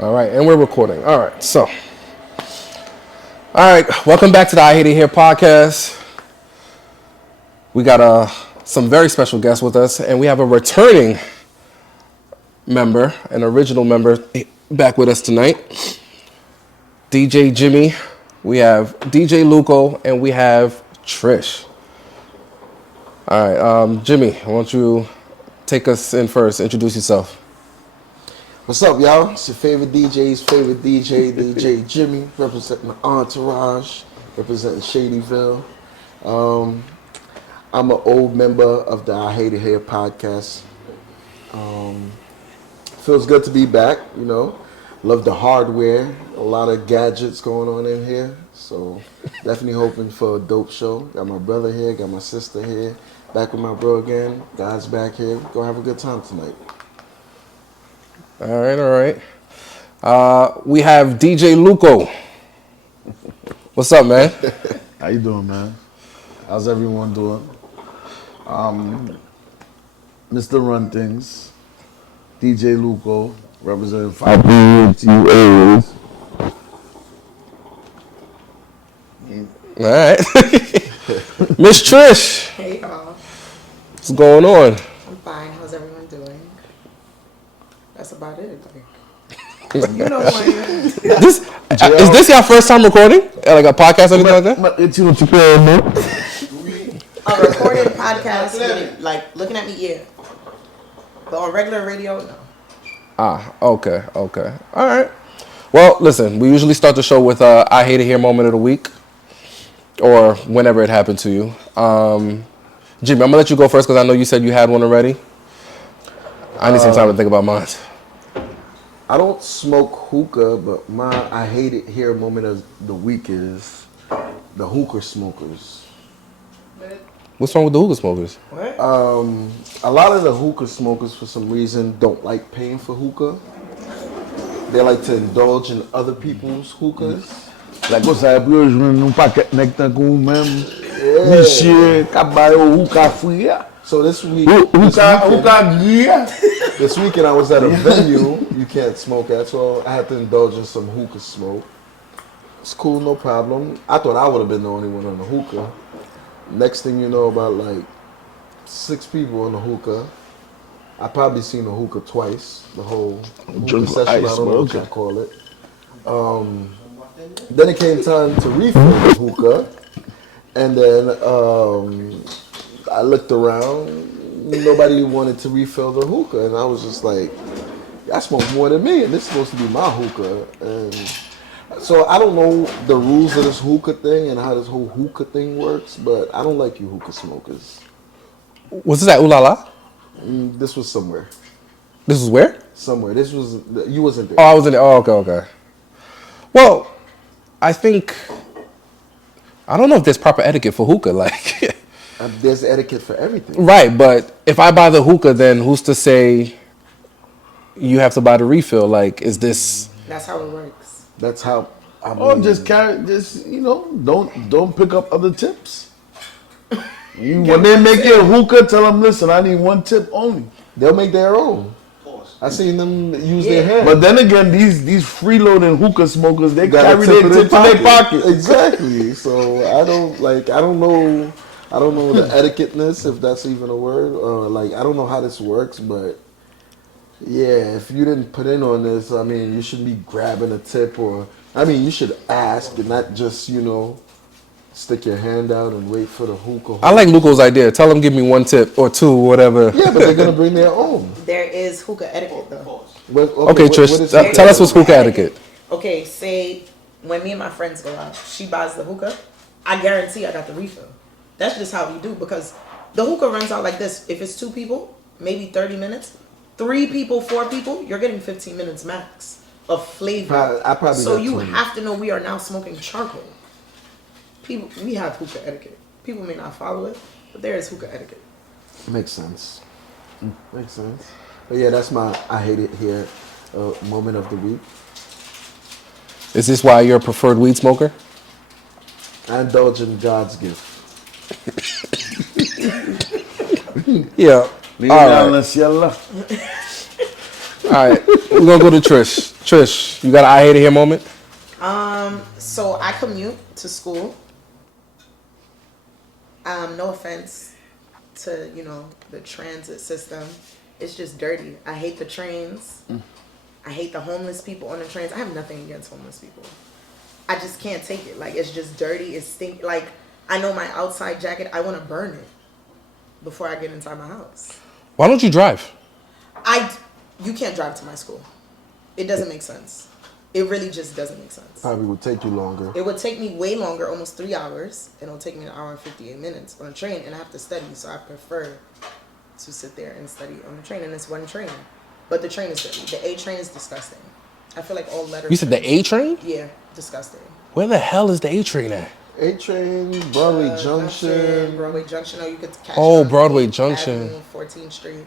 All right, and we're recording. All right, so. All right, welcome back to the I Hate It Here podcast. We got some very special guests with us, and we have a returning member, an original member, back with us tonight. DJ Jimmy, we have DJ Luco, and we have Trish. All right, Jimmy, why don't you take us in first, introduce yourself. What's up, y'all? It's your favorite DJ's favorite DJ, DJ Jimmy, representing the Entourage, representing Shadyville. I'm an old member of the I Hate It Here podcast. Feels good to be back, you know. Love the hardware, a lot of gadgets going on in here. So definitely hoping for a dope show. Got my brother here, got my sister here. Back with my bro again. God's back here. Gonna have a good time tonight. All right. We have DJ Luco. What's up, man? How you doing, man? How's everyone doing? Mr. Run Things, DJ Luco, representing 5 areas. All right. Miss Trish. Hey, y'all. What's going on? I'm fine. How's everyone doing? That's about it. Like, you know who I am. Is this your first time recording? Like a podcast or anything like that? A recorded podcast, like looking at me, yeah. But on regular radio, no. Okay. All right. Well, listen, we usually start the show with I Hate It Here moment of the week. Or whenever it happened to you. Jimmy, I'm going to let you go first because I know you said you had one already. I need some time to think about mine. I don't smoke hookah, but my I Hate It Here moment of the week is the hookah smokers. What's wrong with the hookah smokers? What? A lot of the hookah smokers, for some reason, don't like paying for hookah. They like to indulge in other people's hookahs. Like você sabe hoje num paquete nectar com o mesmo. Vixe, cabalho hookah fria. So this week, Hookah guia. this weekend I was at a venue you can't smoke at, so I had to indulge in some hookah smoke. It's cool, no problem. I thought I would have been the only one on the hookah. Next thing you know, about like 6 people on the hookah. I probably seen the hookah twice, the whole hookah session, I don't know what you call it. Then it came time to refill the hookah, and then I looked around, nobody wanted to refill the hookah, and I was just like, I smoke more than me, and this is supposed to be my hookah. And so I don't know the rules of this hookah thing and how this whole hookah thing works, but I don't like you hookah smokers. Was this at Ooh La La? This was somewhere. This was where? Somewhere. This was, you wasn't there. Oh, I was in there. Oh, okay. Well, I think, I don't know if there's proper etiquette for hookah. Like, There's etiquette for everything. right, but if I buy the hookah, then who's to say you have to buy the refill? Like, is this... That's how it works. That's how I mean, Or just don't pick up other tips. When they make your hookah, tell them, listen, I need 1 tip only. they'll make their own. I seen them use their hand. But then again, these freeloading hookah smokers, they Got carry a their tip tips in their pocket. Exactly. So I don't know the etiquetteness, if that's even a word, or like I don't know how this works, but yeah, if you didn't put in on this, I mean, you should be grabbing a tip, or I mean, you should ask and not just, you know, stick your hand out and wait for the hookah. I like Luco's idea. Tell them give me 1 tip or 2, whatever. Yeah, but they're gonna bring their own. There is hookah etiquette, though. Okay, Trish, tell us what's hookah etiquette. Okay, say when me and my friends go out, she buys the hookah, I guarantee I got the refill. That's just how we do, because the hookah runs out like this. If it's 2 people, maybe 30 minutes. 3 people, 4 people, you're getting 15 minutes max of flavor. I probably so got you 20. have to know we are now smoking charcoal. People, we have hookah etiquette. People may not follow it, but there is hookah etiquette. Makes sense. Makes sense. But yeah, that's my I Hate It Here moment of the week. Is this why you're a preferred weed smoker? I indulge in God's gift. Yeah. All right. All right. We're going to go to Trish. Trish, you got an I hate it here moment? So I commute to school. No offense to, the transit system. It's just dirty. I hate the trains. I hate the homeless people on the trains. I have nothing against homeless people. I just can't take it. Like, it's just dirty. It's stink. Like, I know my outside jacket, I want to burn it before I get inside my house. Why don't you drive? You can't drive to my school. It doesn't make sense. It really just doesn't make sense. Probably would take you longer. It would take me way longer, almost 3 hours, and it'll take me an hour and 58 minutes on a train, and I have to study, so I prefer to sit there and study on the train, and it's one train. But the train is dirty. The A train is disgusting. I feel like all letters. You said the A train? Yeah, disgusting. Where the hell is the A train at? A train, Broadway Junction. Broadway Junction. Oh, you could catch. Broadway Junction. 14th Street.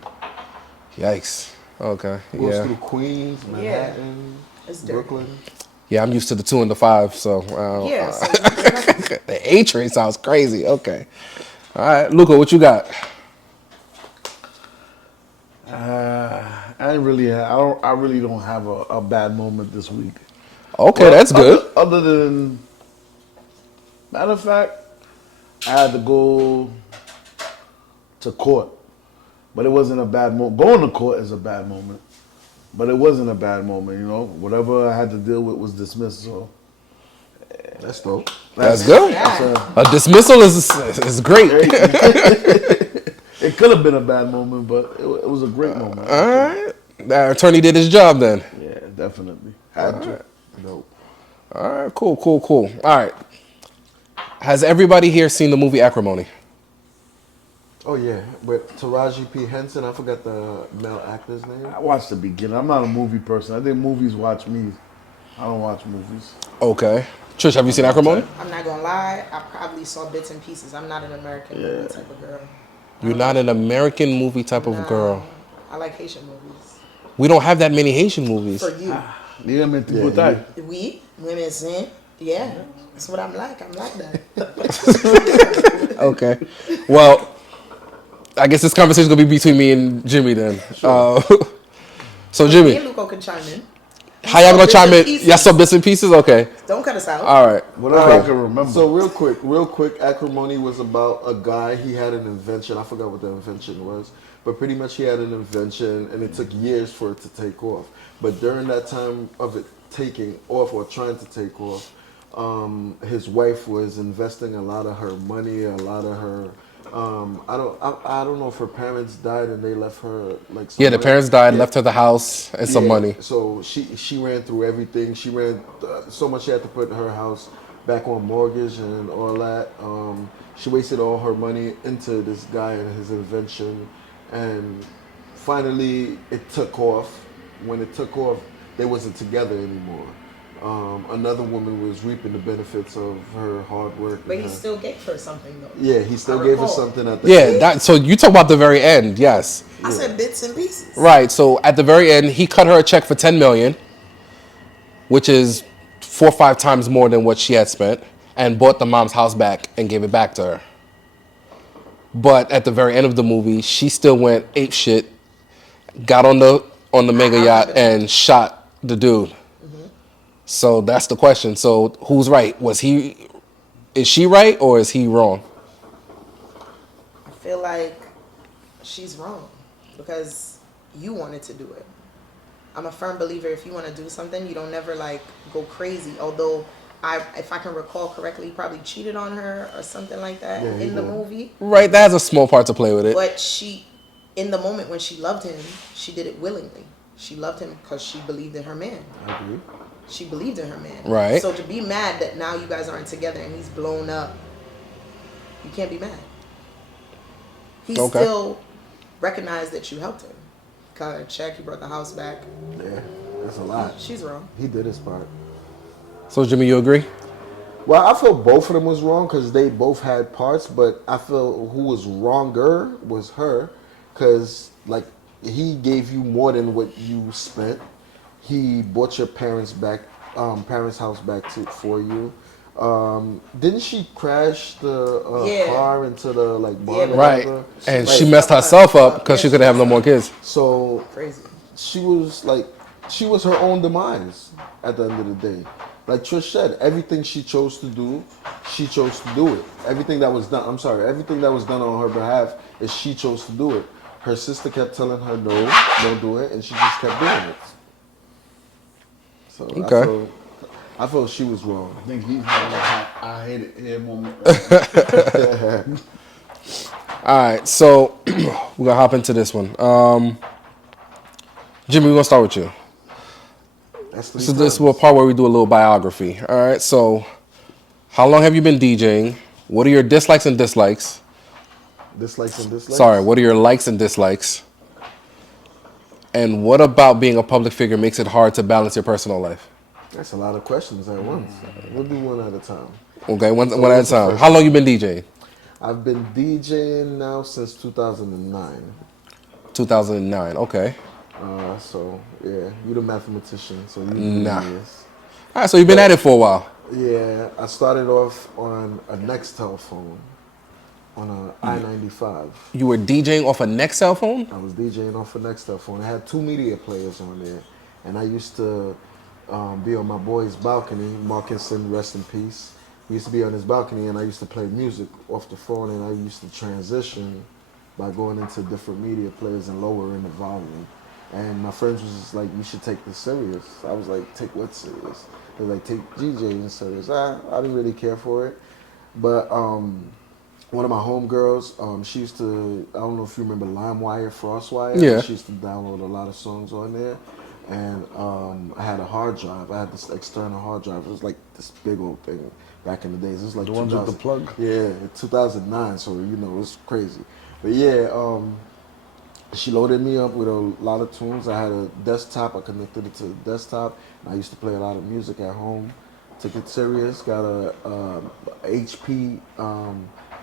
Yikes. Okay. Goes Yeah. through Queens, Manhattan, It's dirty. Brooklyn. Yeah, I'm used to the 2 and the 5, so. Yeah. So The A train sounds crazy. Okay. All right, Luca, what you got? I really don't have a bad moment this week. Okay, Well, that's good. Other than, matter of fact, I had to go to court, but it wasn't a bad moment. Going to court is a bad moment, but it wasn't a bad moment. Whatever I had to deal with was dismissed. So That's dope. That's good. Yeah. A dismissal is great. it could have been a bad moment, but it was a great moment. All right. The attorney did his job then. Yeah, definitely. Had to. Dope. All right, cool. All right. Has everybody here seen the movie Acrimony? Oh yeah, with Taraji P. Henson. I forgot the male actor's name. I watched the beginning. I'm not a movie person. I think movies watch me. I don't watch movies. Okay. Trish, have you seen Acrimony? I'm not gonna lie. I probably saw bits and pieces. I'm not an American movie type of girl. You're not an American movie type of girl. I like Haitian movies. We don't have that many Haitian movies. For you, Dígame tipo tal. we women sin. Yeah, that's what I'm like. I'm like that. Okay. Well, I guess this conversation is gonna be between me and Jimmy then. So Me Jimmy, and Luco can chime in. how y'all gonna Bits chime and in? pieces. Y'all saw bits and pieces? Okay. Don't cut us out. All right. Whatever I can remember. So real quick, Acrimony was about a guy. He had an invention. I forgot what the invention was, but pretty much he had an invention, and it took years for it to take off. But during that time of it taking off or trying to take off, his wife was investing a lot of her money, a lot of her. I don't know if her parents died and they left her like. Some Yeah, the money. parents died, Yeah. left her the house and some Yeah, money. So she ran through everything. She ran so much she had to put her house back on mortgage and all that. She wasted all her money into this guy and his invention, and finally it took off. When it took off, they wasn't together anymore. Another woman was reaping the benefits of her hard work. But and he her- still gave her something though. yeah, he still I gave her recall. something at the Yeah, so you talk about the very end, yes. I said bits and pieces. Right, so at the very end, he cut her a check for $10 million, which is 4 or 5 times more than what she had spent, and bought the mom's house back and gave it back to her. But at the very end of the movie, she still went ape shit, got on the mega yacht and shot the dude. So that's the question. So who's right? Is she right or is he wrong? I feel like she's wrong because you wanted to do it. I'm a firm believer if you want to do something, you don't never like go crazy. Although if I can recall correctly, he probably cheated on her or something like that Yeah, he in the did. movie. Right, that has a small part to play with it. But in the moment when she loved him, she did it willingly. She loved him because she believed in her man. I agree. She believed in her man. Right. So to be mad that now you guys aren't together and he's blown up, you can't be mad. He Okay. still recognized that you helped him. Cut her a check, you brought the house back. Yeah, that's a lot. She's wrong. He did his part. So Jimmy, you agree? Well, I feel both of them was wrong because they both had parts, but I feel who was wronger was her because, like, he gave you more than what you spent. He bought your parents' house back for you. Didn't she crash the Yeah. car into the like barn? Yeah, or Right. whatever? And Like, she messed herself up because she couldn't have no more kids. So Crazy. she was like she was her own demise at the end of the day. Like Trish said, everything she chose to do, she chose to do it. Everything that was done, I'm sorry, everything that was done on her behalf is she chose to do it. Her sister kept telling her no, don't do it, and she just kept doing it. So Okay. I felt she was wrong. I think he's having a I hate it here moment right now. All right, so we're gonna hop into this one. Jimmy, we're gonna start with you. That's three So this is a times. part where we do a little biography. All right, so how long have you been DJing? What are your dislikes and dislikes? Dislikes and dislikes? Sorry, what are your likes and dislikes? And what about being a public figure makes it hard to balance your personal life? That's a lot of questions at once. We'll do one at a time. Okay, one So at a what's the time. first How long one? you been DJing? I've been DJing now since 2009. 2009. Okay. So yeah, you the mathematician, so you do Nah. the years. All right, so you've been at it for a while. Yeah, I started off on a Nextel phone on a I-95. You were DJing off a next cell phone? I was DJing off a Nextel phone. I had 2 media players on there, and I used to be on my boy's balcony. Markinson, rest in peace. He used to be on his balcony, and I used to play music off the phone, and I used to transition by going into different media players and lowering the volume. And my friends was just like, "You should take this serious." I was like, "Take what serious?" They were like, "Take DJing serious." I didn't really care for it, but one of my homegirls, she used to, I don't know if you remember LimeWire, FrostWire. Yeah. She used to download a lot of songs on there. And I had a hard drive. I had this external hard drive. It was like this big old thing back in the days. It was like The ones with the 2000 plug? Yeah, 2009. So, it was crazy. But yeah, she loaded me up with a lot of tunes. I had a desktop. I connected it to the desktop. I used to play a lot of music at home. Took it serious. Got a HP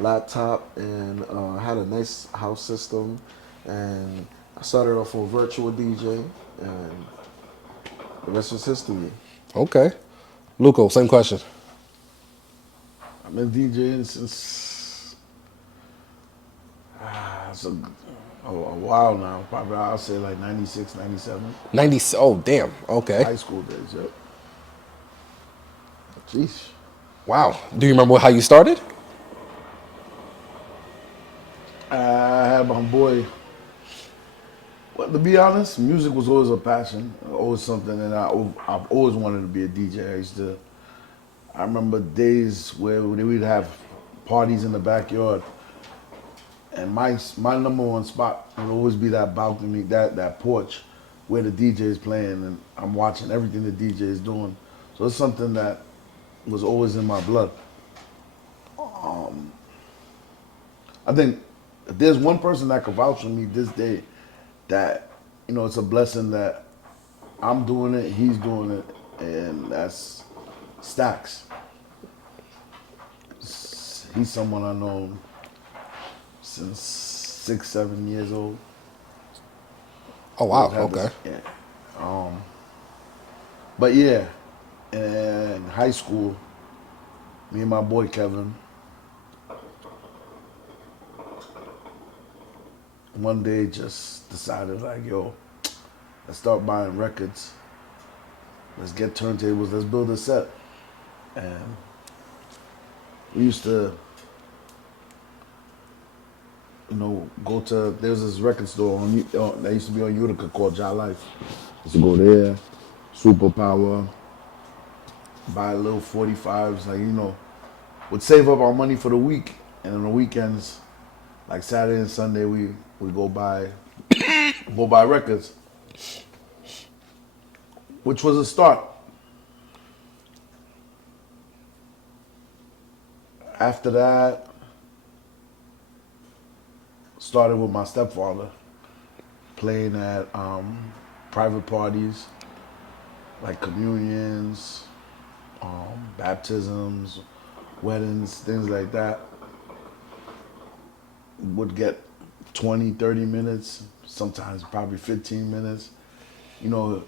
laptop and had a nice house system. And I started off on virtual DJ, and the rest was history. Okay. Luco, same question. I've been DJing since it's a while now. Probably I'll say like 96, 97. 90. Oh, damn. Okay. High school days, yep. Jeez. Wow. Do you remember how you started? I had my boy. Well, to be honest, music was always a passion, always something, and I've always wanted to be a DJ. I remember days where we'd have parties in the backyard, and my number one spot would always be that balcony, that porch, where the DJ is playing, and I'm watching everything the DJ is doing. So it's something that was always in my blood. I think if there's one person that could vouch for me this day, that it's a blessing that I'm doing it, he's doing it, and that's Stacks. He's someone I've known since 6, 7 years old. Oh, wow. Always had Okay. this- yeah. But yeah, in high school, me and my boy Kevin, one day just decided like, yo, let's start buying records. Let's get turntables. Let's build a set. And we used to, go to, there's this record store that used to be on Utica called Jai Life. Used to go there, Superpower, buy little 45s, would save up our money for the week. And on the weekends, like Saturday and Sunday, we go buy records, which was a start. After that, started with my stepfather, playing at private parties, like communions, baptisms, weddings, things like that. Would get 20, 30 minutes, sometimes probably 15 minutes.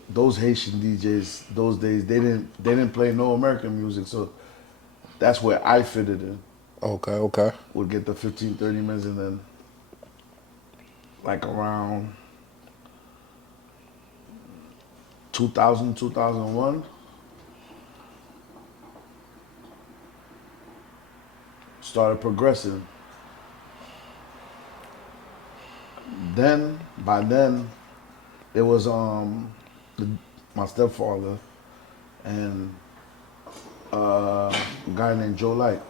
Those Haitian DJs, those days, they didn't play no American music, so that's where I fitted in. Okay. Would get the 15, 30 minutes, and then like around 2000, 2001. Started progressing. By then, it was my stepfather and a guy named Joe Light.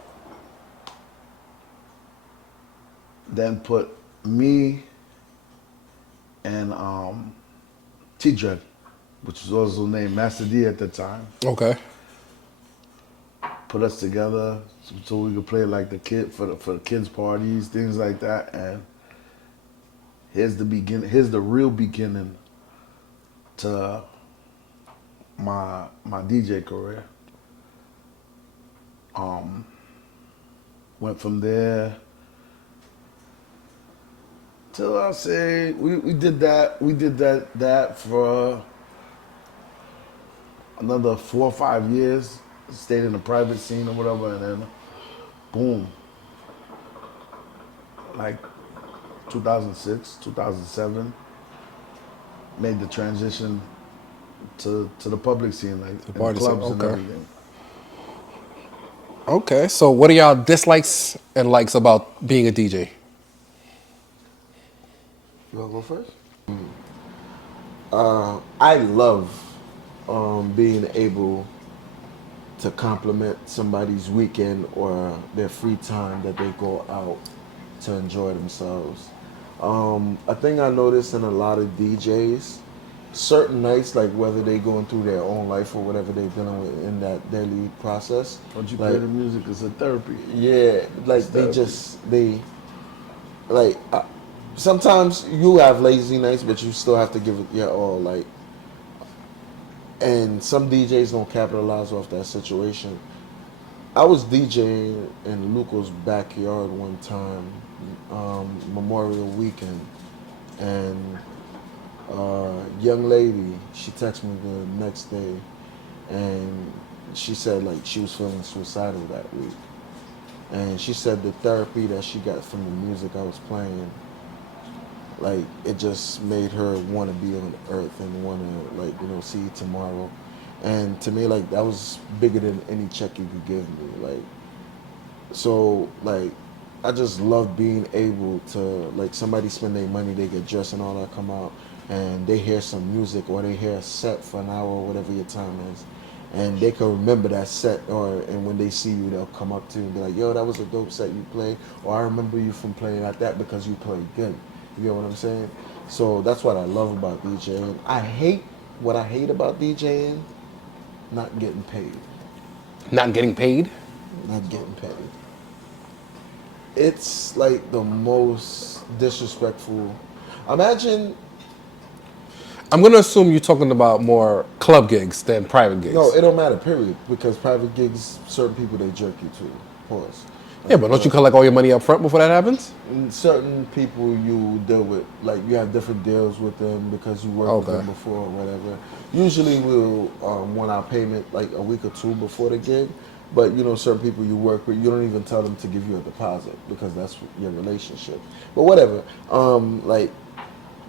Then put me and T-Dread, which was also named Master D at the time, Okay. put us together so we could play like the kids parties, things like that. And here's the real beginning to my DJ career. Went from there till I say we did that for another 4 or 5 years. Stayed in the private scene or whatever, and then boom, like 2006, 2007, made the transition to the public scene, like in party clubs scene, and okay. everything. Okay. So, what are y'all dislikes and likes about being a DJ? You wanna go first? I love being able to compliment somebody's weekend or their free time that they go out to enjoy themselves. A thing I noticed in a lot of DJs, certain nights, like whether they going through their own life or whatever they're dealing with in that daily process. Once you like, play the music, it's a therapy. Yeah, like It's therapy. like sometimes you have lazy nights, but you still have to give it your all. Like, and some DJs don't capitalize off that situation. I was DJing in Luco's backyard one time, Memorial Weekend, and young lady, she texted me the next day, and she said like she was feeling suicidal that week, and she said the therapy that she got from the music I was playing, like it just made her want to be on earth and want to see tomorrow. And to me, like that was bigger than any check you could give me. Like, so like I just love being able to, like, somebody spend their money, they get dressed and all that, come out and they hear some music or they hear a set for an hour or whatever your time is, and they can remember that set, and when they see you they'll come up to you and be like, yo, that was a dope set you played, or I remember you from playing like that because you played good. You get what I'm saying? So that's what I love about DJing. What I hate about DJing, not getting paid. Not getting paid? Not getting paid. It's like the most disrespectful. Imagine, I'm going to assume you're talking about more club gigs than private gigs. no, it don't matter, period. Because private gigs, certain people they jerk you to. Pause. Yeah, but don't you collect all your money up front before that happens? And certain people you deal with, like you have different deals with them because you worked with Okay. them before or whatever. Usually we'll want our payment like a week or two before the gig, but certain people you work with, you don't even tell them to give you a deposit because that's your relationship. But whatever,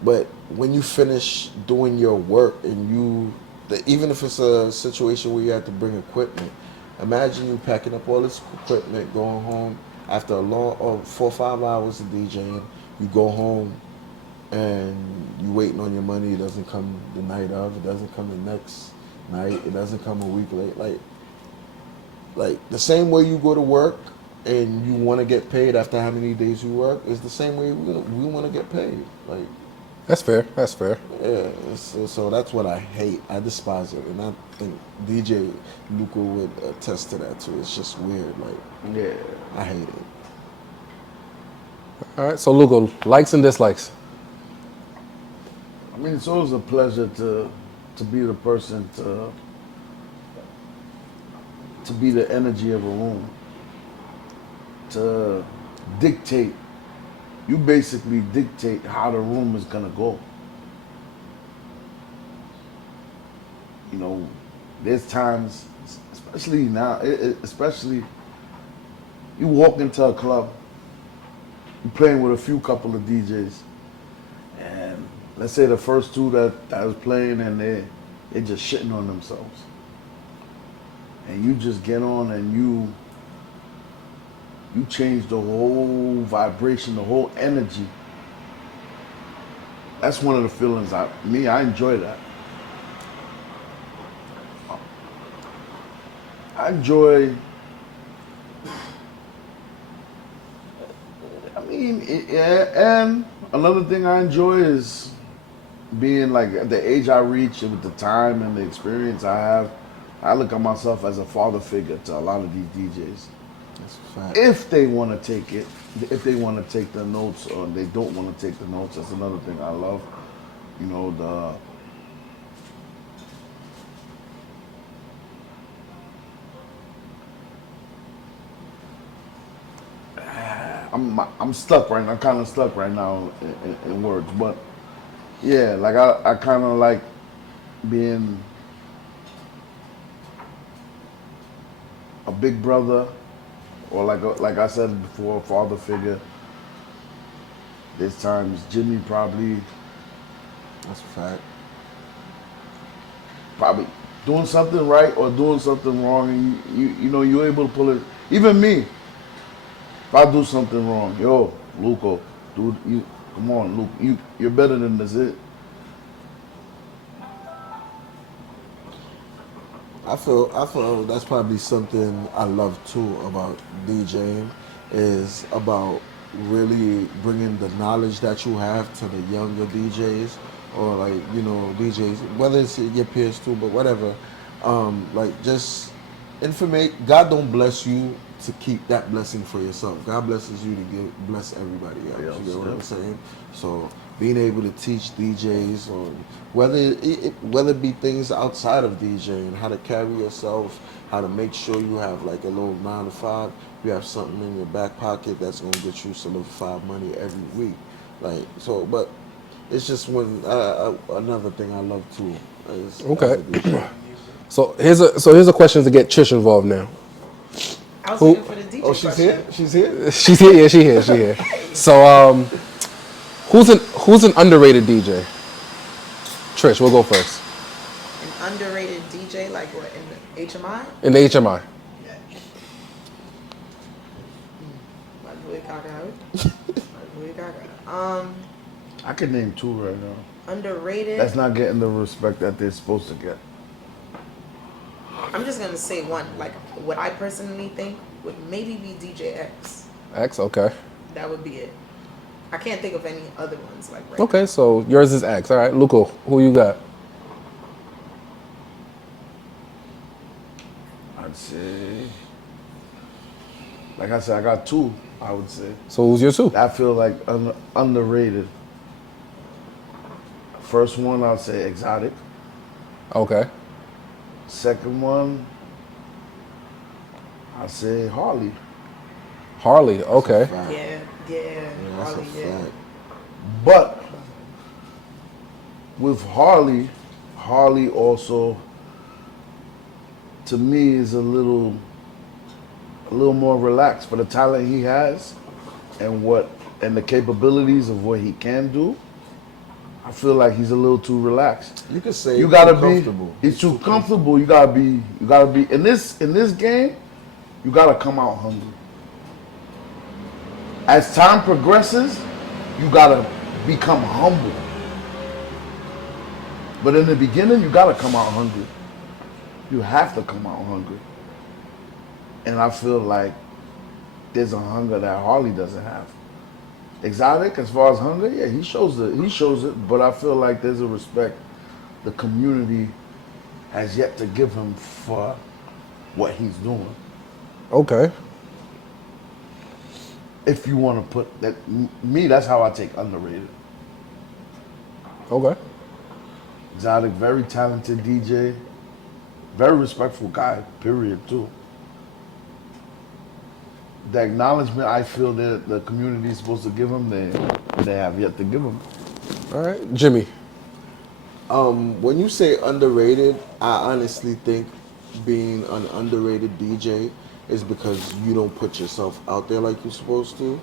but when you finish doing your work and even if it's a situation where you have to bring equipment, imagine you packing up all this equipment, going home after a long 4 or 5 hours of DJing. You go home and you waiting on your money. It doesn't come the night of. It doesn't come the next night. It doesn't come a week late. Like the same way you go to work and you want to get paid after how many days you work is the same way we want to get paid. Like, That's fair. That's fair. yeah, so that's what I hate. I despise it, and I think DJ Luca would attest to that too. It's just weird. Like, Yeah. I hate it. All right. So, Lugo, likes and dislikes. I mean, it's always a pleasure to be the person to be the energy of a room, to dictate. You basically dictate how the room is gonna go. There's times, especially now, especially you walk into a club, you're playing with a few couple of DJs, and let's say the first two that was playing and they're just shitting on themselves. And you just get on and you change the whole vibration, the whole energy. That's one of the feelings I enjoy that. I enjoy, and another thing I enjoy is being like at the age I reach and with the time and the experience I have. I look at myself as a father figure to a lot of these DJs. That's a fact. If they want to take it, if they want to take the notes or they don't want to take the notes, that's another thing I love. You know, I'm stuck right now. I'm kind of stuck right now in words, but yeah, like I kind of like being a big brother, or like I said before, a father figure. There's times Jimmy probably That's a fact. doing something right or doing something wrong, and you know you're able to pull it. Even me, if I do something wrong, yo, Luco, dude, you come on, Luke, you're better than this. I feel that's probably something I love too about DJing, is about really bringing the knowledge that you have to the younger DJs, or like, you know, DJs, whether it's your peers too, but whatever. Like, just informate. God don't bless you to keep that blessing for yourself. God blesses you to bless everybody else. You know what I'm saying? So being able to teach DJs on whether it be things outside of DJing, how to carry yourself, how to make sure you have like a little 9 to 5, you have something in your back pocket that's gonna get you solidified money every week. Like, so, but it's just when another thing I love too. Is, Okay. So here's a question to get Trish involved now. I was Who- waiting for the DJ Oh, she's question. here. She's here. She's here. Yeah, she here. So who's an underrated DJ? Trish, we'll go first. An underrated DJ, like what, in the HMI? In the HMI. Like Louis Gaga. Like Louis Gaga. I could name 2 right now. Underrated. That's not getting the respect that they're supposed to get. I'm just gonna say one. Like what I personally think would maybe be DJ X. X, okay. That would be it. I can't think of any other ones like right Okay, so yours is X. All right, Luco, who you got? I'd say, like I said, I got 2. I would say So who's your 2? I feel like underrated. First one, I'll say Exotic. Okay. Second one, I'll say Harley. Harley, okay. now. Yeah, That's a Harley, yeah. fact. But with Harley also, to me, is a little more relaxed for the talent he has and the capabilities of what he can do. I feel like he's a little too relaxed. You could say You gotta too comfortable. He's too comfortable. You gotta be in this game. You gotta come out hungry. As time progresses, you gotta become humble. But in the beginning, you gotta come out hungry. You have to come out hungry. And I feel like there's a hunger that Harley doesn't have. Exotic, as far as hunger, yeah, he shows it, but I feel like there's a respect the community has yet to give him for what he's doing. Okay. If you want to put that, that's how I take underrated. Okay. Exotic, very talented DJ, very respectful guy, period, too. The acknowledgement I feel that the community is supposed to give him, they have yet to give him. All right, Jimmy. When you say underrated, I honestly think being an underrated DJ is because you don't put yourself out there like you're supposed to.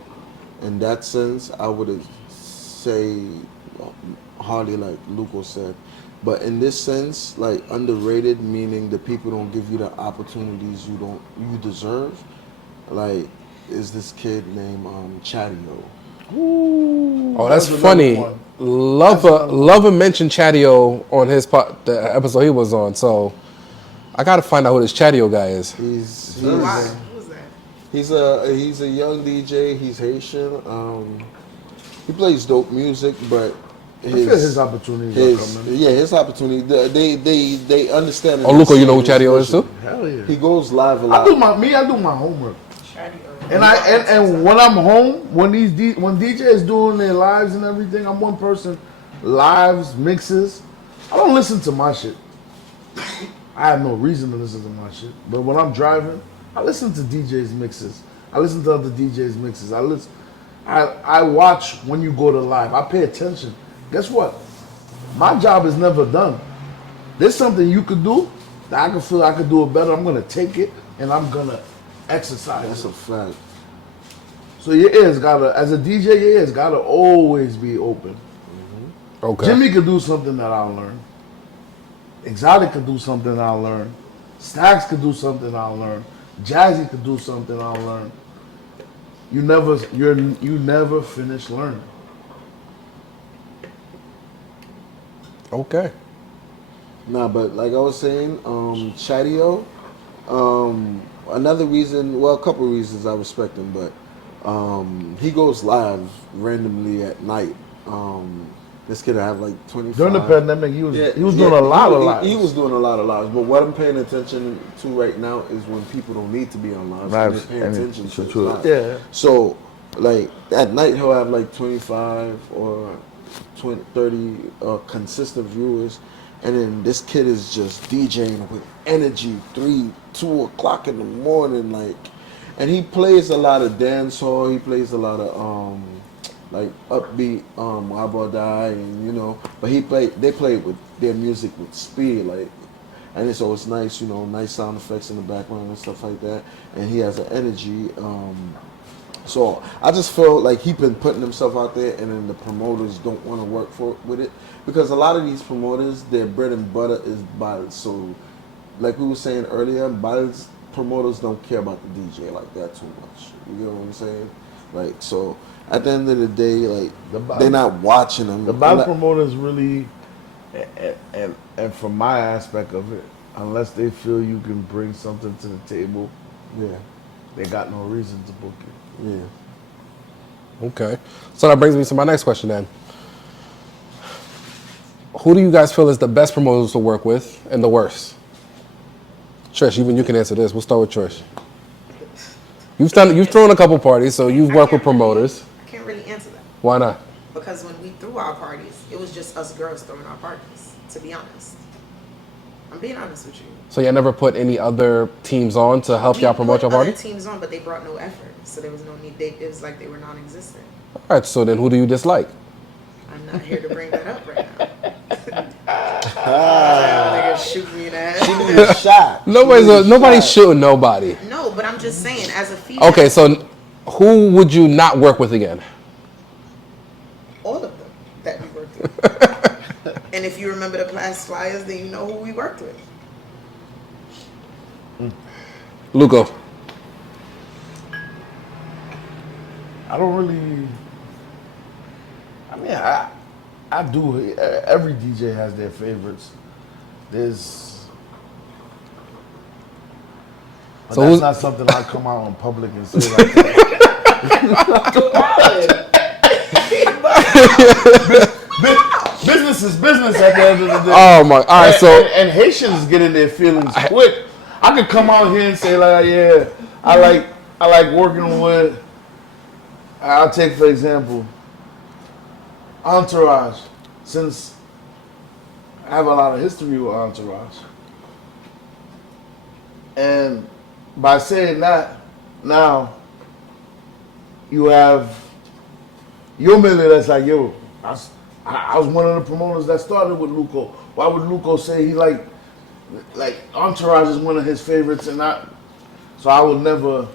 In that sense, I would say, hardly like Luco said, But in this sense, like underrated, meaning the people don't give you the opportunities you deserve. Like, is this kid named Chatio? Ooh, Oh, that's another funny. one. Lover mentioned Chatio on the episode he was on, so I gotta find out who this Chatio guy is. He's Why? he's Who's that? he's a young DJ. He's Haitian. He plays dope music, but I feel his opportunities are coming. his opportunity. They understand. Oh, Luco, you know who Chatio is too? Hell yeah. He goes live a lot. I do my homework. And when I'm home, when DJs doing their lives and everything, I'm one person, lives, mixes. I don't listen to my shit. I have no reason to listen to my shit. But when I'm driving, I listen to DJs mixes. I listen to other DJs mixes. I watch when you go to live. I pay attention. Guess what? My job is never done. There's something you could do that I can feel I could do it better. I'm gonna take it and I'm gonna exercise. That's a fact. So your ears gotta, as a DJ, your ears gotta always be open. Okay. Jimmy could do something that I'll learn. Exotic could do something I'll learn. Stacks could do something I'll learn. Jazzy could do something I'll learn. You never finish learning. Okay. Nah, but like I was saying, Chatio, another reason, well, a couple reasons I respect him, but he goes live randomly at night. This kid I have like 25. During the pandemic, he was doing a lot of lives. He was doing a lot of lives, but what I'm paying attention to right now is when people don't need to be on lives. Lives, And they're paying attention to his true. lives. Yeah. So, like, at night he'll have like 25 or 20, 30 consistent viewers. And then this kid is just DJing with energy, 2 o'clock in the morning, like, and he plays a lot of dancehall. He plays a lot of like upbeat Abadai, and but they play with their music with speed, like, and so it's nice, nice sound effects in the background and stuff like that. And he has an energy. So I just feel like he's been putting himself out there, and then the promoters don't want to work with it, because a lot of these promoters, their bread and butter is battles. So, like we were saying earlier, battles promoters don't care about the DJ like that too much. You know what I'm saying? Like, so at the end of the day, like, they're not watching them. The battle promoters really, and from my aspect of it, unless they feel you can bring something to the table, Yeah. they got no reason to book you. Yeah. Okay. So that brings me to my next question then. Who do you guys feel is the best promoters to work with and the worst? Trish, even you can answer this. We'll start with Trish. You've thrown a couple parties, so you've worked with promoters. I can't really answer that. Why not? Because when we threw our parties, it was just us girls throwing our parties, to be honest. I'm being honest with you. So y'all never put any other teams on to help y'all promote your We party? put other teams on, but they brought no effort. So there was no need. It was like they were non-existent. All right, so then who do you dislike? I'm not here to bring that up right now. Nigga shoot me in the head. She needs a shot. Nobody's shooting nobody. No, but I'm just saying, as a female. Okay, so who would you not work with again? All of them that we worked with. And if you remember the class flyers, then you know who we worked with. Luco. I don't really. I mean, I do. Every DJ has their favorites. There's. But So that's who's- not something I come out in public and say like that. Business is business at the end of the day. Oh my! All right, so and Haitians get in their feelings quick. I could come out here and say like, yeah, I like working with. I'll take for example, Entourage. Since I have a lot of history with Entourage, and by saying that, now you have Yomele that's like, yo, I was one of the promoters that started with Luco. Why would Luco say he like Entourage is one of his favorites and not? So I would never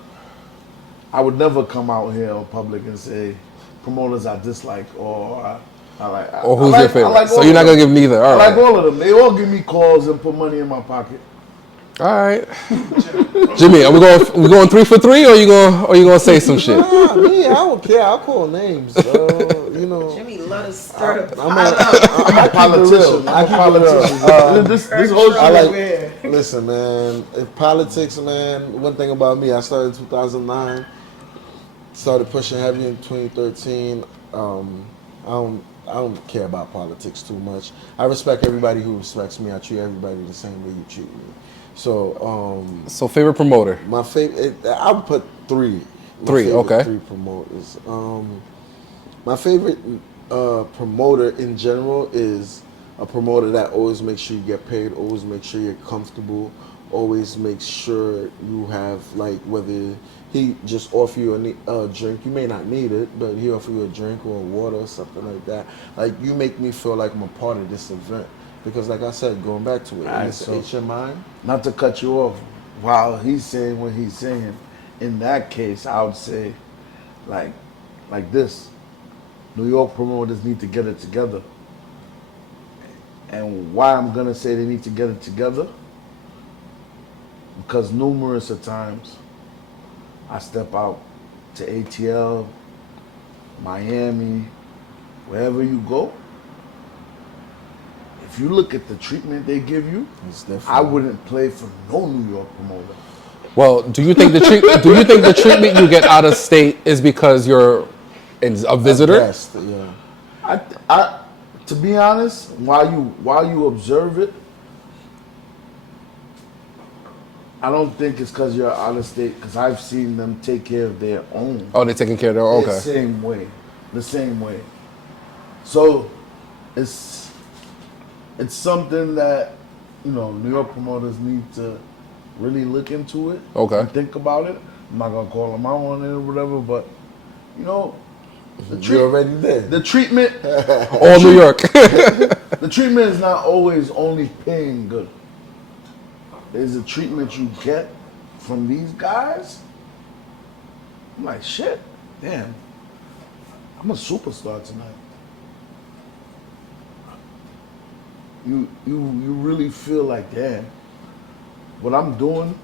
come out here in public and say promoters I dislike or Or who's your favorite? like So all you're not of gonna them. give neither. I All like right. all of them. They all give me calls and put money in my pocket. All right. Jimmy, are we going 3 for 3, or you gonna say some shit? Nah, me, I don't care. I'll call names. You know, Jimmy love to stir the I'm pot a, up. I'm a politician. I I'm a keep it real. politician. This whole I like. over here. Listen, man. Politics, man. One thing about me, I started in 2009. Started pushing heavy in 2013. I don't care about politics too much. I respect everybody who respects me. I treat everybody the same way you treat me. So, So favorite promoter. my favorite, I would put three. My Three, favorite okay. Three promoters. My favorite promoter in general is a promoter that always makes sure you get paid, always make sure you're comfortable, always make sure you have, like, whether he just offer you a drink, you may not need it, but he offer you a drink or water or something like that. Like, you make me feel like I'm a part of this event. Because like I said, going back to it, Alright, it's so- HMI. Not to cut you off, while he's saying what he's saying, in that case, I would say, like this, New York promoters need to get it together. And why I'm gonna say they need to get it together? Because numerous of times, I step out to ATL, Miami, wherever you go. If you look at the treatment they give you, It's different. I wouldn't play for no New York promoter. Well, do you think the treatment you get out of state is because you're a visitor? Best, yeah. I, to be honest, while you observe it, I don't think it's because you're out of state. Because I've seen them take care of their own. Oh, they're taking care of their okay. The same way. So, it's something that New York promoters need to really look into it. Okay. And think about it. I'm not gonna call them out on it or whatever, but You're already there. the treatment, All New York. the treatment is not always only paying good. There's a treatment you get from these guys. I'm like, shit, damn, I'm a superstar tonight. You really feel like, damn, what I'm doing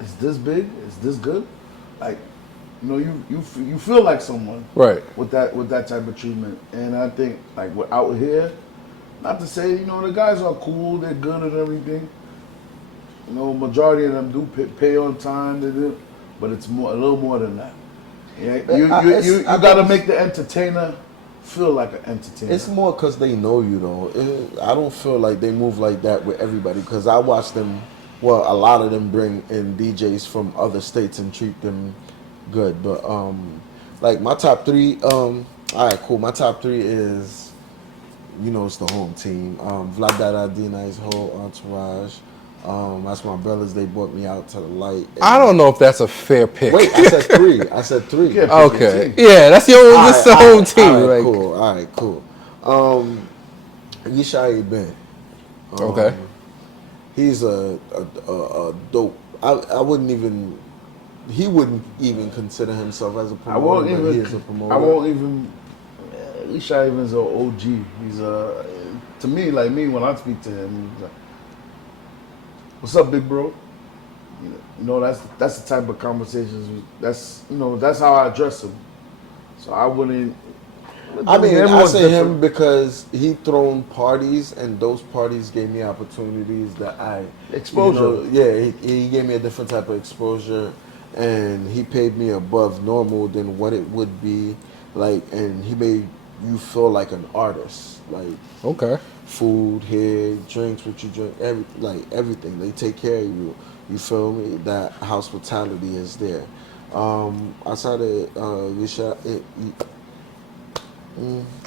is this big, is this good? Like, you feel like someone Right. with that type of treatment. And I think like we're out here, not to say the guys are cool, they're good and everything. Majority of them do pay on time, they do, but it's a little more than that. Yeah, you gotta make the entertainer feel like an entertainer. It's more because they know you, though. I don't feel like they move like that with everybody because I watch them. Well, a lot of them bring in DJs from other states and treat them good. But like my top three. All right, cool. My top three is, it's the home team. Vlad Dadadina's whole entourage. That's my brothers. They brought me out to the light. I don't know if that's a fair pick. Wait, I said three. I said three. Yeah. Okay. Yeah, that's the whole team. All right, like, cool. All right, cool. Yishai Ben. Okay. He's a dope. I wouldn't even. He wouldn't even consider himself as a promoter. I won't but even. He is a promoter. I won't even. Elisha Evan's an OG. He's to me, like me, when I speak to him, he's like, "What's up, big bro?" That's the type of conversations. That's how I address him. So I wouldn't. I mean, I everyone's say different. him because he thrown parties, and those parties gave me opportunities that I Exposure. He gave me a different type of exposure, and he paid me above normal than what it would be like, and he made you feel like an artist, like okay. food here, drinks, what you drink, everything. They take care of you. You feel me? That hospitality is there. Outside of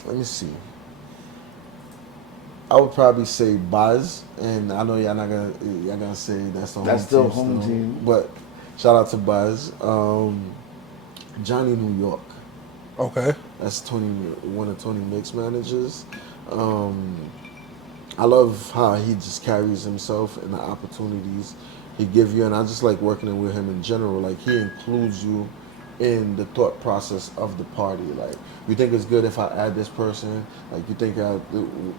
let me see. I would probably say Buzz, and I know y'all gonna say that's the home That's still team home team. but shout out to Buzz. Johnny New York. Okay. That's one of Tony Mick's managers. I love how he just carries himself and the opportunities he give you, and I just like working with him in general. Like he includes you in the thought process of the party. Like, you think it's good if I add this person? Like, you think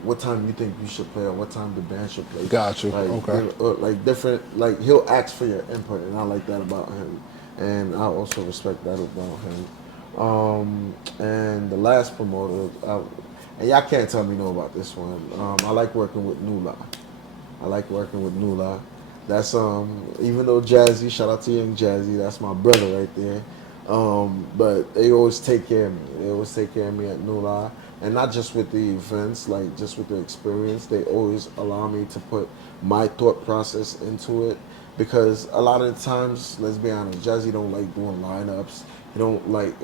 what time you think you should play, or what time the band should play? Got you. Like, Okay. like different. Like, he'll ask for your input, and I like that about him, and I also respect that about him. And the last promoter, and y'all can't tell me no about this one. I like working with Nula. I like working with Nula. That's even though Jazzy, shout out to Young Jazzy, that's my brother right there. But they always take care of me. They always take care of me at Nula, and not just with the events, like just with the experience. They always allow me to put my thought process into it, because a lot of the times, let's be honest, Jazzy don't like doing lineups. He don't like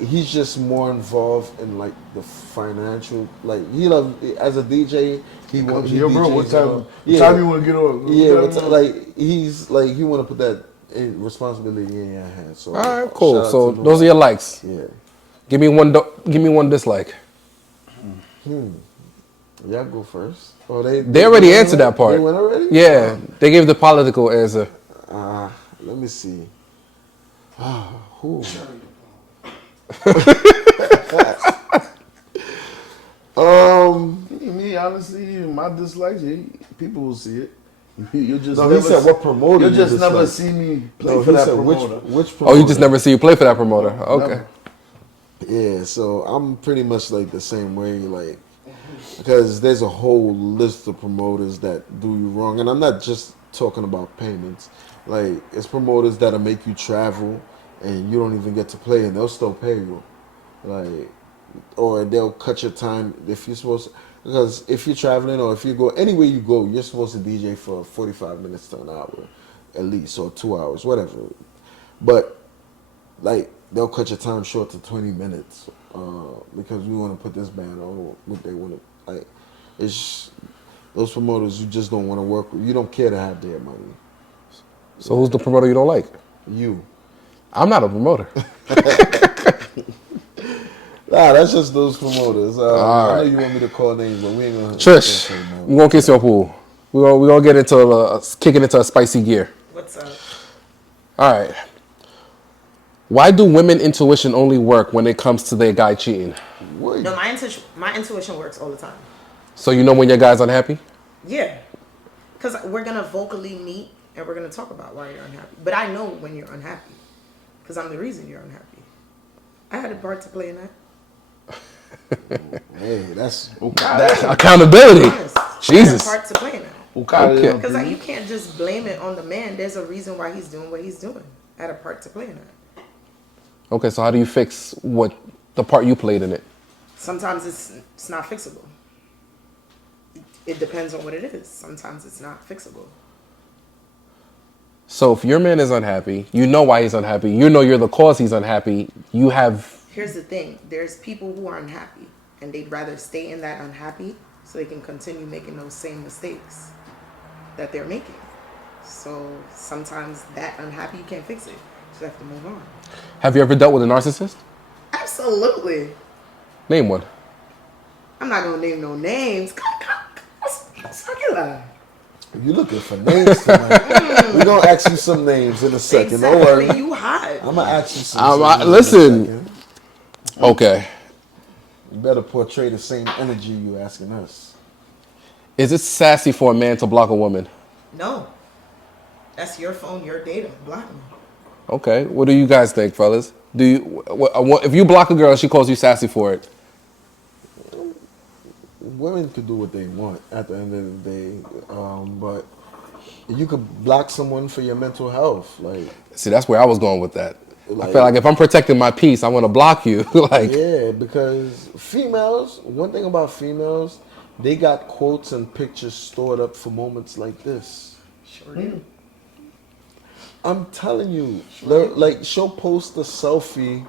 he's just more involved in like the financial. Like, he love as a DJ. He wants. Yo, bro, what time? What Yeah, time you want to get on? yeah. Like, he's like, he want to put that responsibility in your hands. So, All right, cool. shout out So to those are your likes. Yeah. Give me one dislike. Y'all go first. Oh, They already answered that part. They went already. Yeah, they gave the political answer. Let me see. Who? Me, honestly, my dislikes, people will see it. You just No, never he said what promoter You you just never dislike. see me play No, for he that said promoter. which promoter? Oh, you just never see you play for that promoter. Okay. Never. Yeah, so I'm pretty much like the same way, like, because there's a whole list of promoters that do you wrong, and I'm not just talking about payments. Like, it's promoters that'll make you travel, and you don't even get to play, and they'll still pay you, like, or they'll cut your time if you're supposed to, because if you're traveling or if you go anywhere you go, you're supposed to DJ for 45 minutes to an hour, at least, or 2 hours, whatever. But like, they'll cut your time short to 20 minutes because we want to put this band on what they want to. Like, it's those promoters you just don't want to work with. You don't care to have their money. So who's the promoter you don't like? You. I'm not a promoter. Nah, that's just those promoters. I know right. you want me to call names, but we ain't gonna. Trish, we gonna kiss your pool. We gonna get into kicking into a spicy gear. What's up? All right. Why do women intuition only work when it comes to their guy cheating? Wait. No, my intuition works all the time. So you know when your guy's unhappy? Yeah, because we're gonna vocally meet and we're gonna talk about why you're unhappy. But I know when you're unhappy, because I'm the reason you're unhappy. I had a part to play in that. Hey, that's Accountability. Honest. Jesus. I had a part to play in that. Okay. Because you can't just blame it on the man. There's a reason why he's doing what he's doing. I had a part to play in that. Okay, so how do you fix the part you played in it? Sometimes it's not fixable. It depends on what it is. Sometimes it's not fixable. So if your man is unhappy, you know why he's unhappy, you know you're the cause he's unhappy, you have... Here's the thing. There's people who are unhappy and they'd rather stay in that unhappy so they can continue making those same mistakes that they're making. So sometimes that unhappy, you can't fix it. You just have to move on. Have you ever dealt with a narcissist? Absolutely. Name one. I'm not going to name no names. Circular. you looking for names tonight. We're gonna ask you some names in a second. Don't worry. Exactly. You hot. I'm gonna ask you some names listen. in a second. Okay. You better portray the same energy you asking us. Is it sassy for a man to block a woman? No. That's your phone, your data. Block me. Okay. What do you guys think, fellas? Do you if you block a girl and she calls you sassy for it? Women could do what they want at the end of the day, but you could block someone for your mental health. Like, See, that's where I was going with that. I Like- feel like if I'm protecting my peace, I want to block you. Like, yeah, because females. One thing about females, they got quotes and pictures stored up for moments like this. Sure do. I'm telling you, like, she'll post a selfie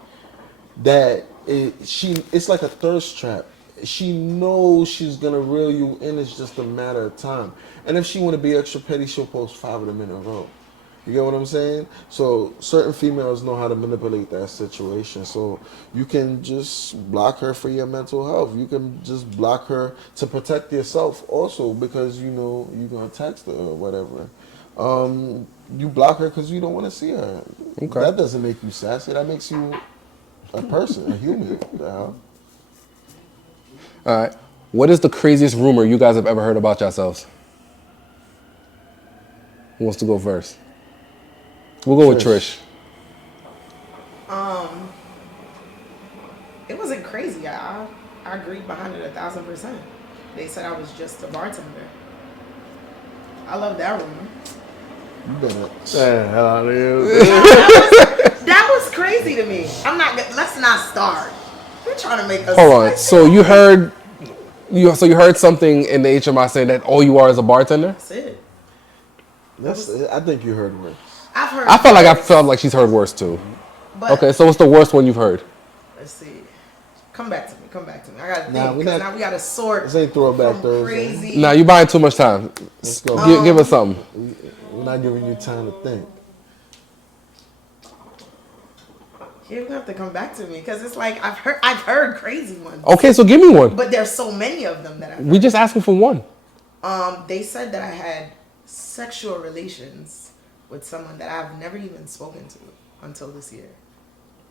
that it's like a thirst trap. She knows she's gonna reel you in. It's just a matter of time. And if she want to be extra petty, she'll post 5 of them in a row. You get what I'm saying? So certain females know how to manipulate that situation. So you can just block her for your mental health. You can just block her to protect yourself also, because you know you're gonna text her or whatever. You block her because you don't want to see her. Okay. That doesn't make you sassy. That makes you a person, a human. The hell? All right. What is the craziest rumor you guys have ever heard about yourselves? Who wants to go first? We'll go with Trish. It wasn't crazy. I agreed behind it 1,000%. They said I was just a bartender. I love that rumor. You better. The hell out of here. That was crazy to me. I'm not. Let's not start. They're trying to make us. Hold on. So you heard something in the HMI saying that all you are is a bartender? That's it. I think you heard worse. I've heard. I felt like she's heard worse too. But, Okay, so what's the worst one you've heard? Let's see. Come back to me. I gotta think. Nah, Now we gotta sort. This ain't Throwback from Thursday. crazy. Nah, you buying too much time. Let's go. Give us something. We're not giving you time to think. You have to come back to me because it's like I've heard crazy ones. Okay, so give me one. But there's so many of them that We just asking for one. they said that I had sexual relations with someone that I've never even spoken to until this year.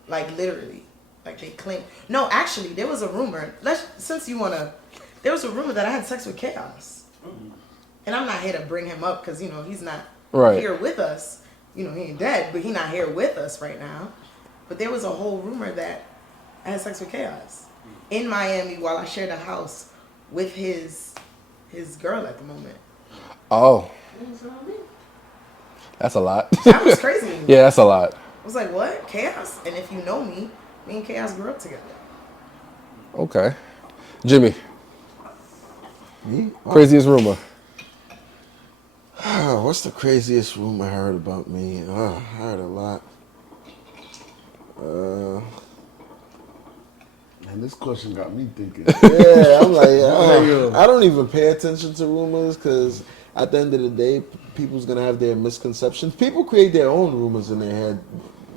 Like literally. Like they claim. No, actually, there was a rumor. There was a rumor that I had sex with Chaos. And I'm not here to bring him up because, he's not here with us. He ain't dead, but he's not here with us right now. But there was a whole rumor that I had sex with Chaos in Miami while I shared a house with his girl at the moment. Oh. That's a lot. That was crazy. Yeah, that's a lot. I was like, what? Chaos? And if you know me and Chaos grew up together. Okay. Jimmy, Me? craziest rumor. What's the craziest rumor I heard about me? I heard a lot. Man, this question got me thinking. Yeah, I'm like, I don't even pay attention to rumors because at the end of the day, people's gonna have their misconceptions. People create their own rumors in their head,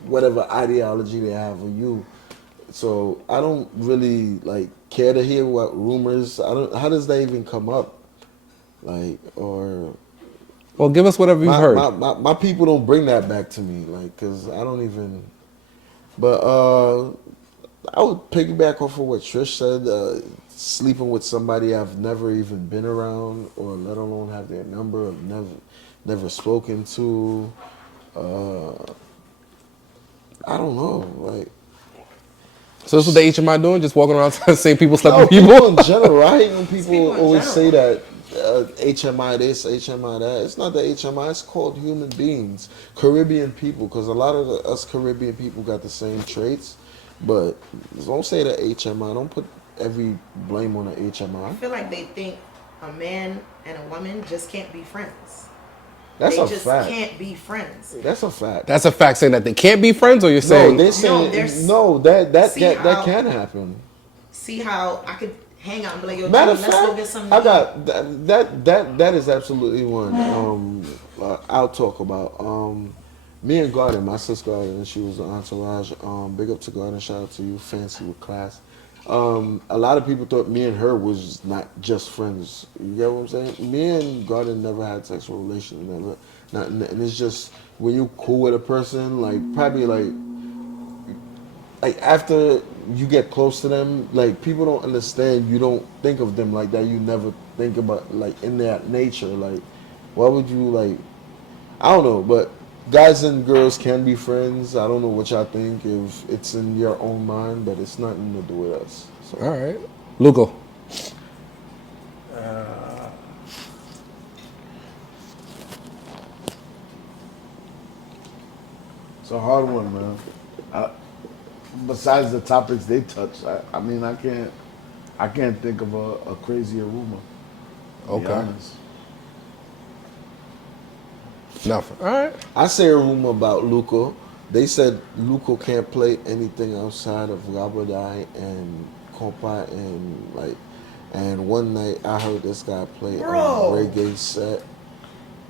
whatever ideology they have of you. So I don't really care to hear what rumors. How does that even come up? Well, give us whatever you've heard. My people don't bring that back to me, because I don't even. But I would piggyback off of what Trish said. Sleeping with somebody I've never even been around, or let alone have their number, or never spoken to. I don't know, So this is what the HMI doing? Just walking around saying people slept No, with people? in general. I hate when people people in always general. say that HMI this, HMI that. It's not the HMI. It's called human beings, Caribbean people, because a lot of us Caribbean people got the same traits. But don't say the HMI. Don't put every blame on the I HMI. feel like they think a man and a woman just can't be friends. That's they a just fact. can't be friends. That's a fact. That's a fact saying that they can't be friends, or you're No, saying... they're saying there's- that See how- can happen. See how I could hang out and be like, yo, Matter Jimmy, of let's go fact, get something. I to got that is absolutely one. I'll talk about. Me and Garden, my sister Garden, she was the entourage. Big up to Garden, shout out to you, fancy with class. A lot of people thought me and her was not just friends. You get what I'm saying? Me and Garden never had sexual relations, and it's just when you cool with a person, probably after you get close to them, people don't understand. You don't think of them like that. You never think about in their nature. Why would you I don't know, but guys and girls can be friends. I don't know what y'all think if it's in your own mind, but it's nothing to do with us. So. All right. Lugo. It's a hard one, man. Besides the topics they touch, I can't think of a crazier rumor. To be Okay. honest. Nothing. All right. I say a rumor about Luco. They said Luco can't play anything outside of Rabadai and Compa and one night I heard this guy play a Bro. reggae set.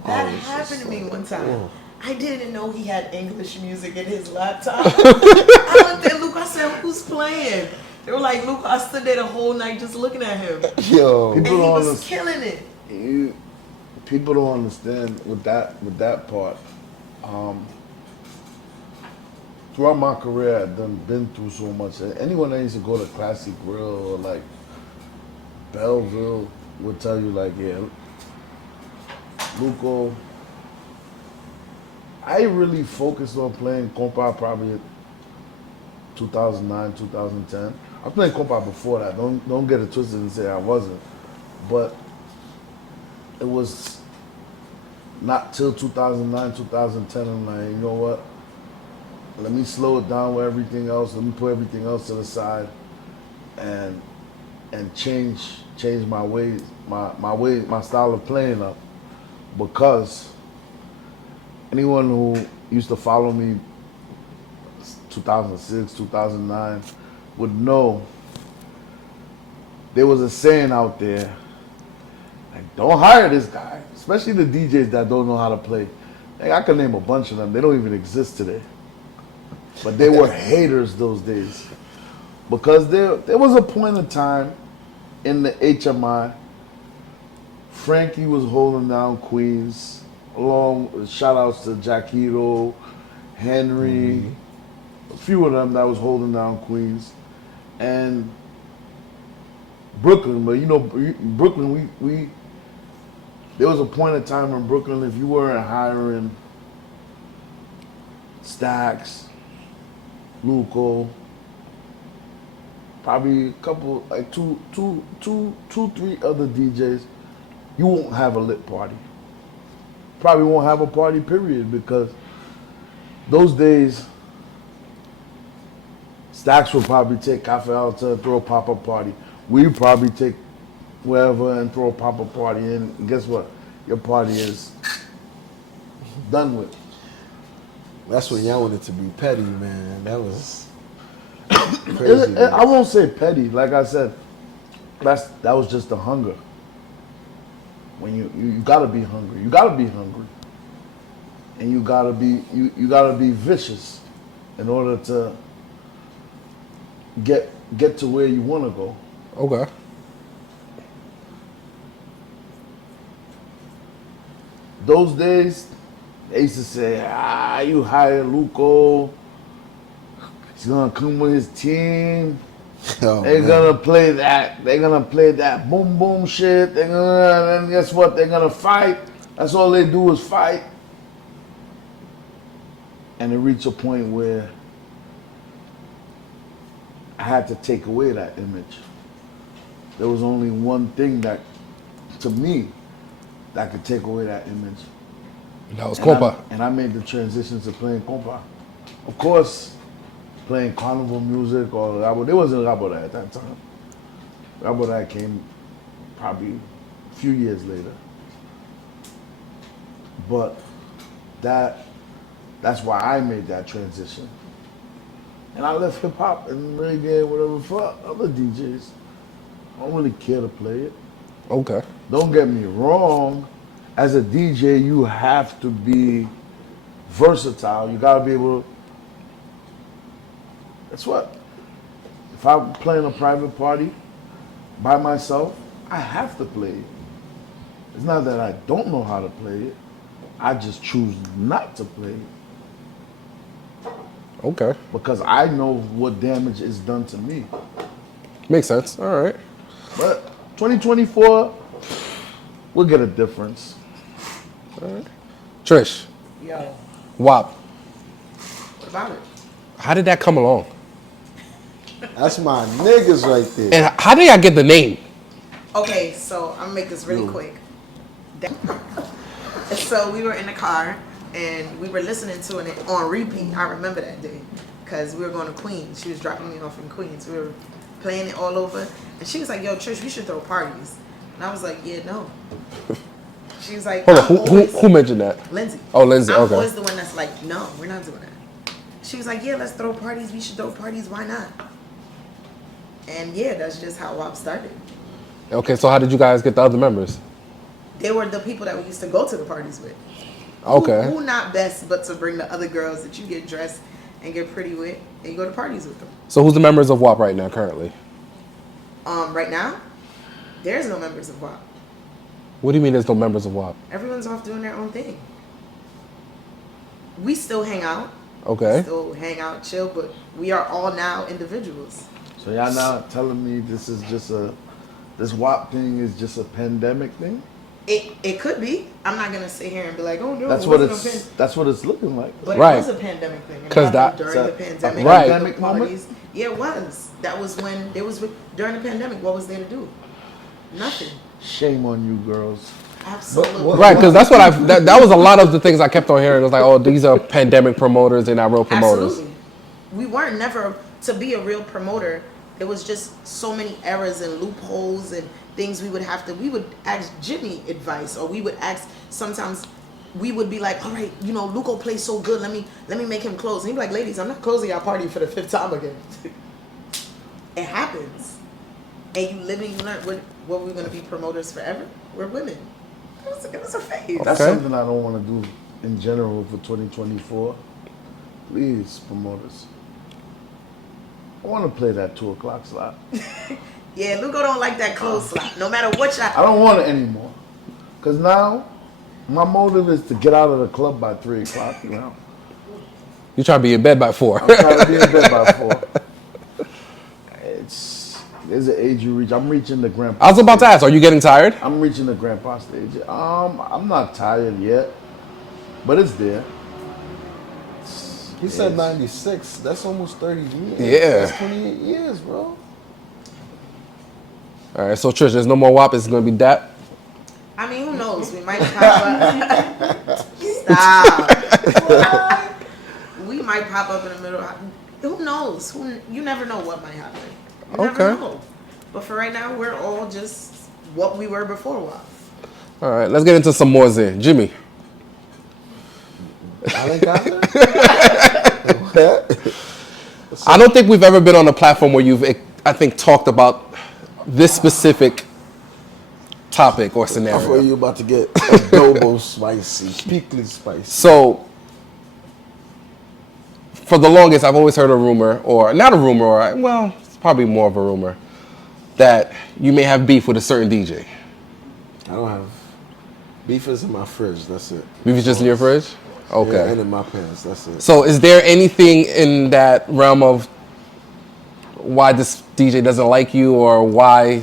That I was happened just to me like, one time. oh. I didn't know he had English music in his laptop. I looked at Luke, I said, who's playing? They were like, Luke, I stood there the whole night just looking at him. Yo. And he People don't was understand. killing it. people don't understand with that part. Throughout my career, I've been through so much. Anyone that used to go to Classic Grill or like Belleville would tell you like, yeah, Luco. I really focused on playing compa probably 2009, 2010. I played compa before that. Don't get it twisted and say I wasn't. But it was not till 2009, 2010. I'm like, you know what? Let me slow it down with everything else. Let me put everything else to the side, and change my ways, my style of playing up. Because anyone who used to follow me 2006, 2009 would know there was a saying out there, like, don't hire this guy, especially the DJs that don't know how to play. Like, I can name a bunch of them. They don't even exist today. But they were haters those days. Because there was a point in time in the HMI, Frankie was holding down Queens, along with shout outs to Jackito, Henry, a few of them that was holding down Queens. And Brooklyn, but you know, Brooklyn, we there was a point in time in Brooklyn, if you weren't hiring Stacks, Luco, probably a couple, like two, three other DJs, you won't have a lit party. Probably won't have a party, period, because those days, Stacks would probably take Cafe Alta and throw a pop-up party. We'd probably take wherever and throw a pop-up party in. And guess what? Your party is done with. That's when y'all wanted to be petty, man. That was crazy. I won't say petty. Like I said, that was just the hunger. When you gotta be hungry. You gotta be hungry. And you gotta be vicious in order to get to where you wanna go. Okay. Those days, they used to say, you hire Luco, he's gonna come with his team. Oh, They're man. gonna play that. They're gonna play that boom boom shit. They're gonna, and guess what? They're gonna fight. That's all they do is fight. And it reached a point where I had to take away that image. There was only one thing that, to me, that could take away that image. That was compa. And I made the transition to playing compa. Of course, playing carnival music or rabo. There wasn't rabo at that time. Rabo came probably a few years later. But that's why I made that transition. And I left hip hop and reggae, whatever, for other DJs. I don't really care to play it. Okay. Don't get me wrong. As a DJ, you have to be versatile. You gotta be able to. That's what. If I'm playing a private party by myself, I have to play it. It's not that I don't know how to play it. I just choose not to play it. Okay. Because I know what damage is done to me. Makes sense. All right. But 2024, we'll get a difference. All right. Trish, Yo, WAP, what about it? how did that come along? That's my niggas right there. And how did y'all get the name? Okay, so I'm gonna make this really quick. So we were in the car and we were listening to it on repeat. I remember that day because we were going to Queens. She was dropping me off in Queens. We were playing it all over, and she was like, "Yo, Trish, we should throw parties." And I was like, "Yeah, no." She was like, Hold on, who mentioned that? Lindsay. Oh, Lindsay, I'm okay. always the one that's like, "No, we're not doing that." She was like, "Yeah, let's throw parties. We should throw parties. Why not?" And yeah, that's just how WAP started. Okay, so how did you guys get the other members? They were the people that we used to go to the parties with. Okay. Who not best but to bring the other girls that you get dressed and get pretty with and you go to parties with them. So who's the members of WAP right now currently? Right now, there's no members of WAP. What do you mean there's no members of WAP? Everyone's off doing their own thing. We still hang out. Okay. Still hang out, chill, but we are all now individuals. So y'all now telling me this WAP thing is just a pandemic thing? It could be. I'm not gonna sit here and be like, oh no, That's it what wasn't it's. a That's what it's looking like. But Right. it was a pandemic thing. 'Cause It that- happened during so- the pandemic. Right. Pandemic moment? Parties. Yeah, it was. That was when there was during the pandemic. What was there to do? Nothing. Shame on you, girls. Absolutely. Right, because that's what that was a lot of the things I kept on hearing. It was like, oh, these are pandemic promoters, they're not real promoters. Absolutely. We weren't never to be a real promoter. There was just so many errors and loopholes and things we would ask Jimmy advice, or we would ask, sometimes we would be like, all right, Luco plays so good, let me make him close. And he'd be like, ladies, I'm not closing our party for the 5th time again. It happens. And you live and you learn. What we're going to be promoters forever? We're women. It was a phase. That's Okay. something I don't want to do in general for 2024. Please, promoters. I want to play that 2 o'clock slot. Yeah, Luco don't like that close slot. No matter what y'all. I don't want it anymore. Because now, my motive is to get out of the club by 3 o'clock. You try to be in bed by 4. I'm trying to be in bed by 4. There's an age you reach. I'm reaching the grandpa. I was about to ask, are you getting tired? I'm reaching the grandpa stage. I'm not tired yet, but it's there. He said 96. That's almost 30 years. Yeah. That's 28 years, bro. All right, so Trish, there's no more WAP. It's going to be that. I mean, who knows? We might pop up. Stop. We might pop up in the middle. Who knows? You never know what might happen. You never know. But for right now, we're all just what we were before WAP. All right, let's get into some more Zen. Jimmy. Allen Gather? I don't think we've ever been on a platform where you've, I think, talked about this specific topic or I thought scenario. you were about to get adobo spicy, pickly spicy. So, for the longest, I've always heard a rumor, or not a rumor, or, well, it's probably more of a rumor, that you may have beef with a certain DJ. I don't have beef is in my fridge. That's it. Beef is just in your fridge? Okay. Yeah, and in my pants. That's it. So is there anything in that realm of why this DJ doesn't like you, or why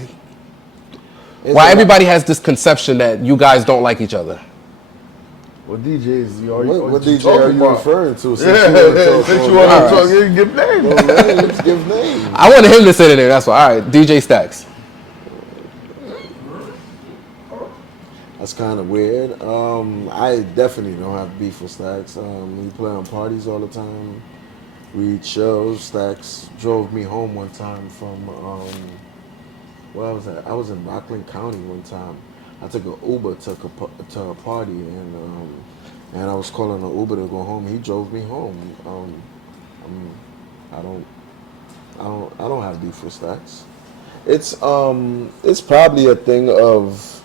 everybody has this conception that you guys don't like each other? What DJs you are What you DJ talking are you about? referring to? Since Yeah, since you want to talk, you can give names. Well, man, let's give names. I wanted him to sit in there, that's why. All right, DJ Stacks. That's kind of weird. I definitely don't have beef with Stacks. We play on parties all the time. We chill. Stacks drove me home one time from, where was that? I was in Rockland County one time. I took an Uber to a party, and I was calling an Uber to go home. He drove me home. I don't have beef with Stacks. It's probably a thing of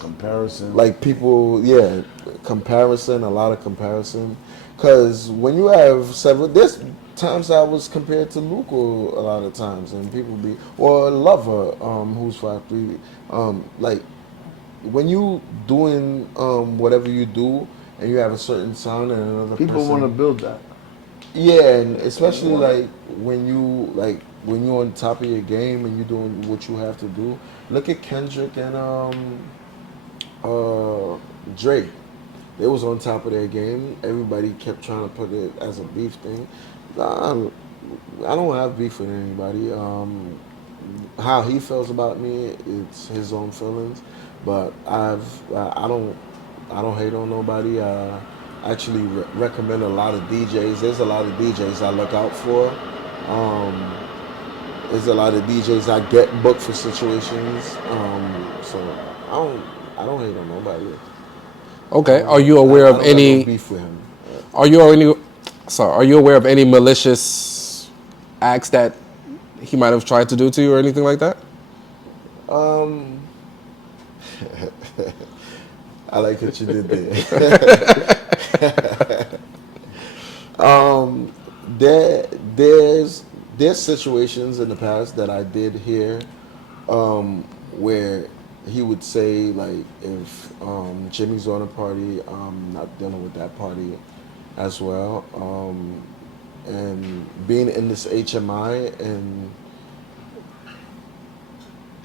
Comparison. like people, yeah, comparison, a lot of comparison. Because when you have several, there's times I was compared to Luco a lot of times, and people be, or Lover, who's 5'3", like when you doing whatever you do, and you have a certain sound, and another People person, want to build that. yeah, and especially like when you're on top of your game and you're doing what you have to do. Look at Kendrick and Drake. They was on top of their game. Everybody kept trying to put it as a beef thing. Nah, I don't have beef with anybody. How he feels about me, it's his own feelings. But I don't hate on nobody. I actually recommend a lot of DJs. There's a lot of DJs I look out for. There's a lot of DJs I get booked for situations. So I don't hate on nobody. Okay. Are you aware I of don't have no any? beef with him? Are you aware of any malicious acts that he might have tried to do to you or anything like that? I like what you did there. There's situations in the past that I did hear where he would say like if Jimmy's on a party, I'm not dealing with that party as well. And being in this HMI, and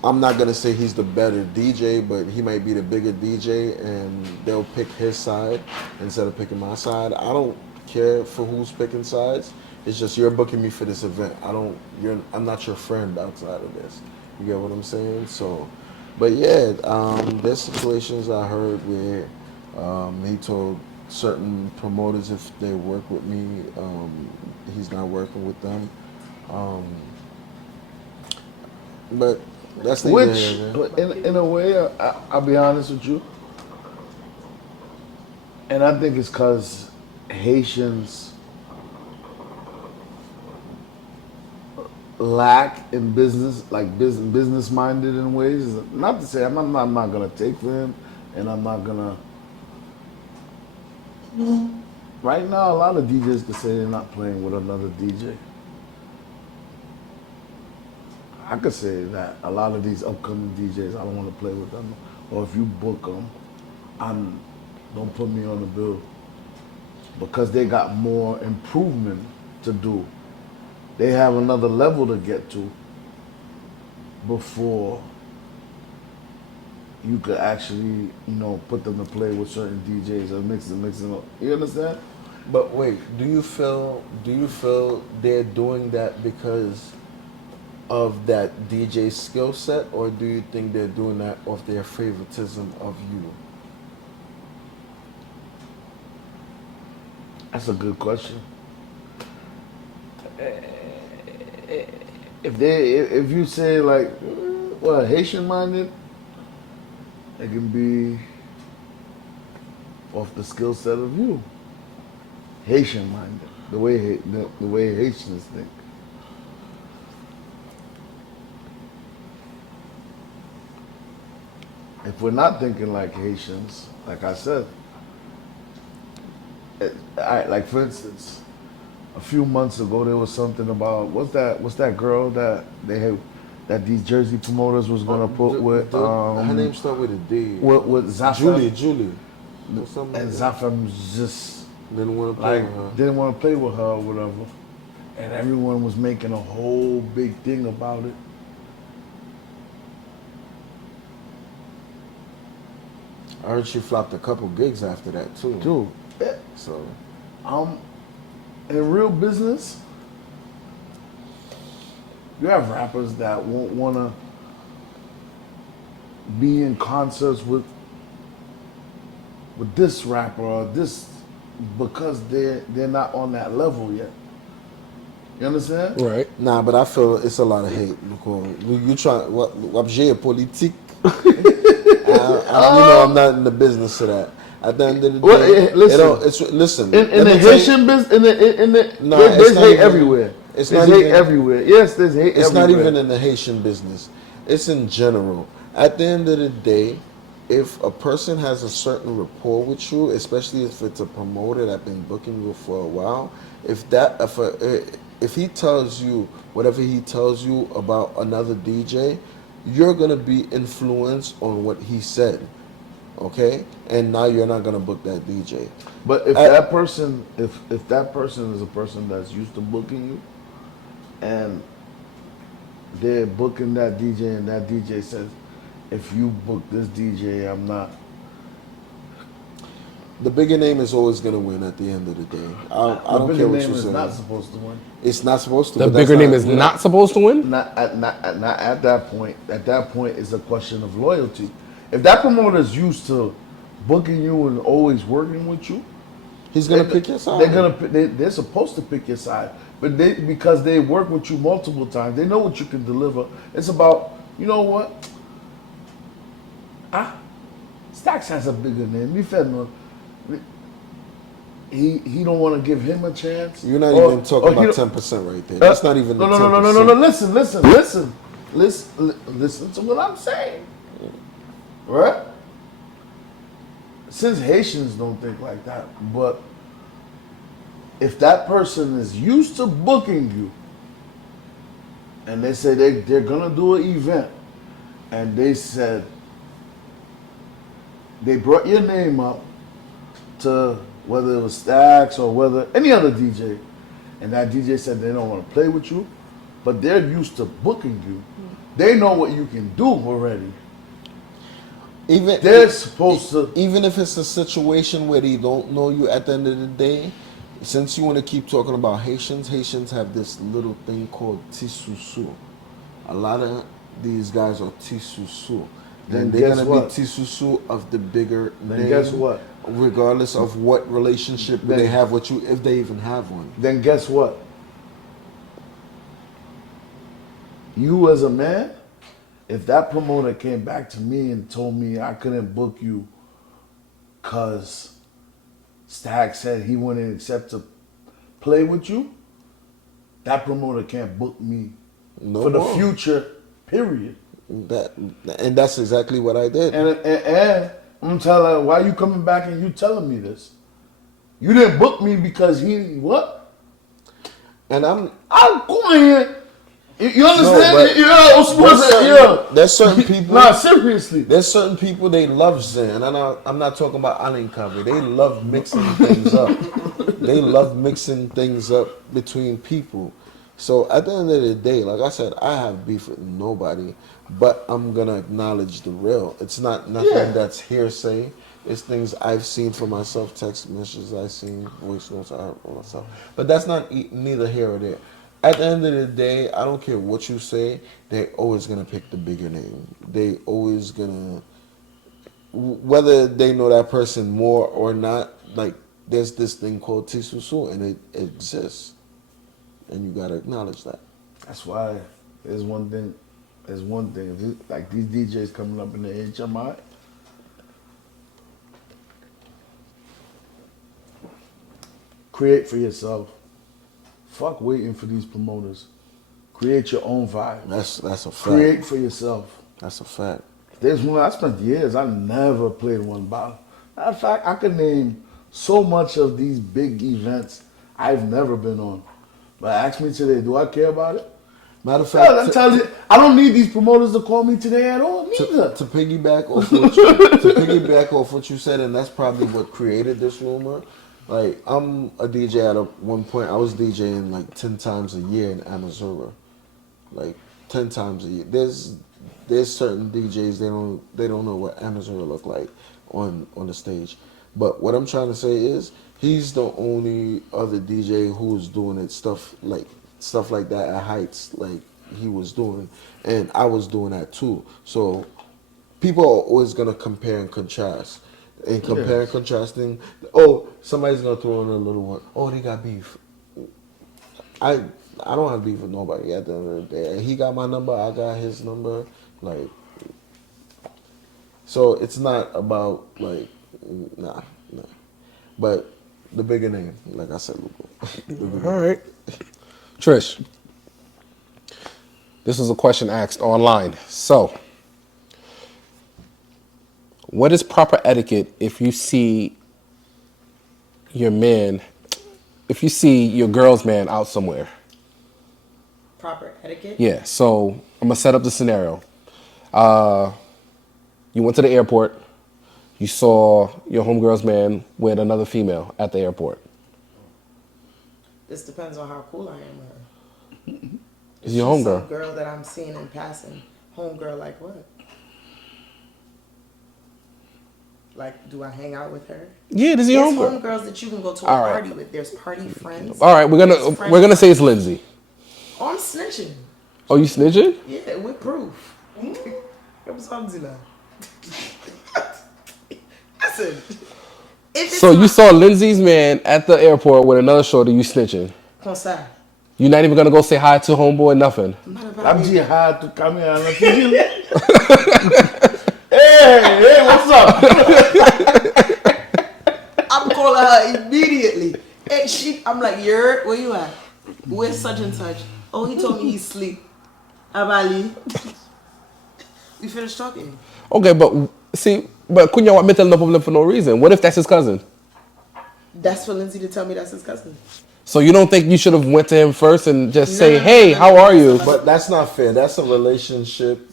I'm not gonna say he's the better DJ, but he might be the bigger DJ, and they'll pick his side instead of picking my side. I don't care for who's picking sides. It's just you're booking me for this event. I'm not your friend outside of this. You get what I'm saying? So, but yeah, there's situations I heard where he told certain promoters if they work with me, he's not working with them. But that's the Which, in a way, I'll be honest with you, and I think it's because Haitians lack in business, like business minded in ways. Not to say I'm not gonna take for him, and I'm not gonna. Right now, a lot of DJs can say they're not playing with another DJ. I could say that a lot of these upcoming DJs, I don't want to play with them. Or if you book them, don't put me on the bill. Because they got more improvement to do. They have another level to get to before you could actually, put them to play with certain DJs or mix them up. You understand? But wait, do you feel they're doing that because of that DJ skill set, or do you think they're doing that off their favoritism of you? That's a good question. If you say like, well, Haitian minded, it can be off the skill set of you. Haitian minded, the way Haitians think. If we're not thinking like Haitians, like I said, like for instance, a few months ago there was something about what's that girl that these Jersey promoters was gonna put with her name started with a D. With Zafam. Julie. And Zafam just didn't want to play with her. Didn't want to play with her or whatever, and everyone was making a whole big thing about it. I heard she flopped a couple gigs after that too. Dude, So, in real business, you have rappers that won't want to be in concerts with this rapper or this because they're not on that level yet. You understand? Right. nah, but I feel it's a lot of hate. You try what politique. I'm not in the business of that. At the end of the day, listen. In the Haitian business, there's hate everywhere. It's there's not hate even everywhere. Yes, there's hate It's everywhere. not even in the Haitian business. It's in general. At the end of the day, if a person has a certain rapport with you, especially if it's a promoter that's been booking you for a while, if he tells you whatever he tells you about another DJ, you're gonna be influenced on what he said, okay? And now you're not gonna book that DJ. But if that person is a person that's used to booking you, and they're booking that DJ, and that DJ says, if you book this DJ, I'm not. The bigger name is always gonna win at the end of the day. I don't care what you say. The bigger name is not supposed to win. It's not supposed to. The but that's bigger name not- is not supposed to win? Not at that point. At that point, it's a question of loyalty. If that promoter is used to booking you and always working with you, He's gonna pick your side. They're supposed to pick your side, but because they work with you multiple times, they know what you can deliver. It's about, you know what? Stax has a bigger name. He don't want to give him a chance. You're not even talking about 10% right there. That's not even the 10%. No. Listen to what I'm saying. Right? Since Haitians don't think like that, but if that person is used to booking you, and they say they're gonna do an event, and they said, they brought your name up to whether it was Stax or whether any other DJ, and that DJ said they don't want to play with you, but they're used to booking you. They know what you can do already. Even They're supposed to. even if it's a situation where they don't know you at the end of the day, since you want to keep talking about Haitians have this little thing called tisusu. A lot of these guys are tisusu. Then And they're guess gonna what? be tisusu of the bigger Then name. guess what? Regardless of what relationship Then- they have with you, if they even have one. Then guess what? You as a man, if that promoter came back to me and told me I couldn't book you because Stag said he wouldn't accept to play with you, that promoter can't book me No for the more. future, period. And that's exactly what I did. And I'm telling her, why you coming back and you telling me this? You didn't book me because he, what? And I'm going here. You understand? but there's certain people. Nah, seriously. There's certain people they love Zen, and I'm not talking about uncovered. They love mixing things up. They love mixing things up between people. So at the end of the day, like I said, I have beef with nobody, but I'm gonna acknowledge the real. It's not nothing that's hearsay. It's things I've seen for myself, text messages I've seen, voice notes I heard for myself. But that's not neither here or there. At the end of the day, I don't care what you say, they're always going to pick the bigger name. They always going to, whether they know that person more or not, like, there's this thing called tisusu, and it exists. And you got to acknowledge that. That's why there's one thing. If you, like these DJs coming up in the HMI, create for yourself. Fuck waiting for these promoters. Create your own vibe. That's a fact. Create for yourself. That's a fact. There's one I spent years. I never played one bottle. Matter of fact, I could name so much of these big events I've never been on. But ask me today, do I care about it? Matter of fact, I'm telling you, I don't need these promoters to call me today at all. Neither. to piggyback off what you said, and that's probably what created this rumor. Like, I'm a DJ at one point. I was DJing like 10 times a year in Amazura, like 10 times a year. There's certain DJs they don't know what Amazura look like on the stage. But what I'm trying to say is he's the only other DJ who's doing it stuff like that at heights like he was doing, and I was doing that too. So people are always gonna compare and contrast. And compare and contrasting, somebody's gonna throw in a little one. Oh, they got beef. I don't have beef with nobody at the end of the day. He got my number, I got his number. Like, so it's not about like, nah. But the bigger name, like I said, Lugo. All right. Trish, this was a question asked online. So, what is proper etiquette if you see your girl's man out somewhere? Proper etiquette? Yeah, so I'm going to set up the scenario. You went to the airport. You saw your homegirl's man with another female at the airport. This depends on how cool I am with her. Is your homegirl? Some girl that I'm seeing in passing. Homegirl like what? Like, do I hang out with her? Yeah, this is your There's homegirl. homegirls that you can go to a All right. party with. There's party friends. All right, we're gonna say it's Lindsay. Oh, I'm snitching. Oh, you snitching? Yeah, with proof. I'm something now. Listen. If it's So you saw Lindsay's man at the airport with another shorty, you snitching. Comme ça. You're not even gonna go say hi to homeboy, nothing. I'm jihad to come here and hey, what's up? I'm calling her immediately. And I'm like, where you at? Where's such and such? Oh, he told me he's asleep. Abali. We finished talking. Okay, but Kunya want me tell no problem for no reason. What if that's his cousin? That's for Lindsay to tell me that's his cousin. So you don't think you should have went to him first and just say, No, hey, how are you? But that's not fair. That's a relationship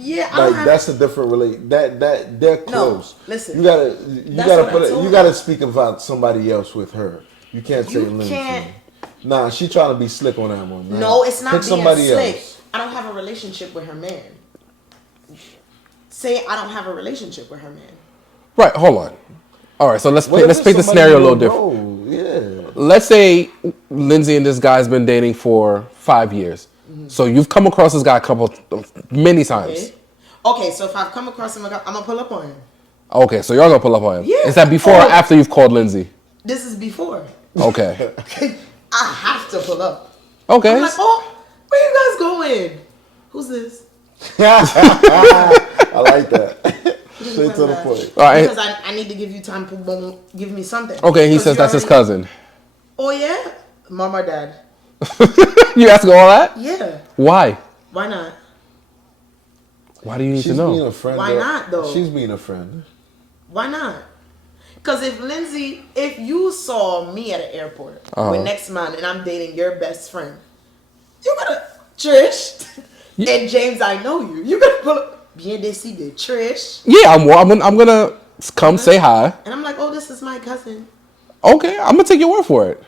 Yeah, I don't Like have. that's a different relate. That they're No, close. listen. You gotta That's what I put it. told You her. gotta speak about somebody else with her. You can't say You Lindsay. can't. Nah, she trying to be slick on that one. Nah. No, it's not Pick being somebody slick. else. I don't have a relationship with her man. Say I don't have a relationship with her man. Right, hold on. All right, so let's What if paint it's the somebody scenario a you little don't different. know? Yeah. Let's say Lindsay and this guy's been dating for 5 years. So you've come across this guy many times. Okay, so if I've come across him, I'm gonna pull up on him. Okay, so you're gonna pull up on him. Yeah. Is that before or Oh. after you've called Lindsay? This is before. Okay. I have to pull up. Okay. I'm like, oh, where you guys going? Who's this? I like that. Straight to the point. All right. Because I need to give you time to give me something. Okay, he 'Cause says you that's his already- cousin. Oh yeah, mom or dad? You asking all that? Yeah. Why? Why not? Why do you need She's to know? being a friend. Why not, though? She's being a friend. Why not? Because if you saw me at an airport with next man and I'm dating your best friend, you gotta Trish and James. I know you. You gotta pull up. Bien décidé, Trish. Yeah, I'm gonna come say hi. And I'm like, oh, this is my cousin. Okay, I'm gonna take your word for it.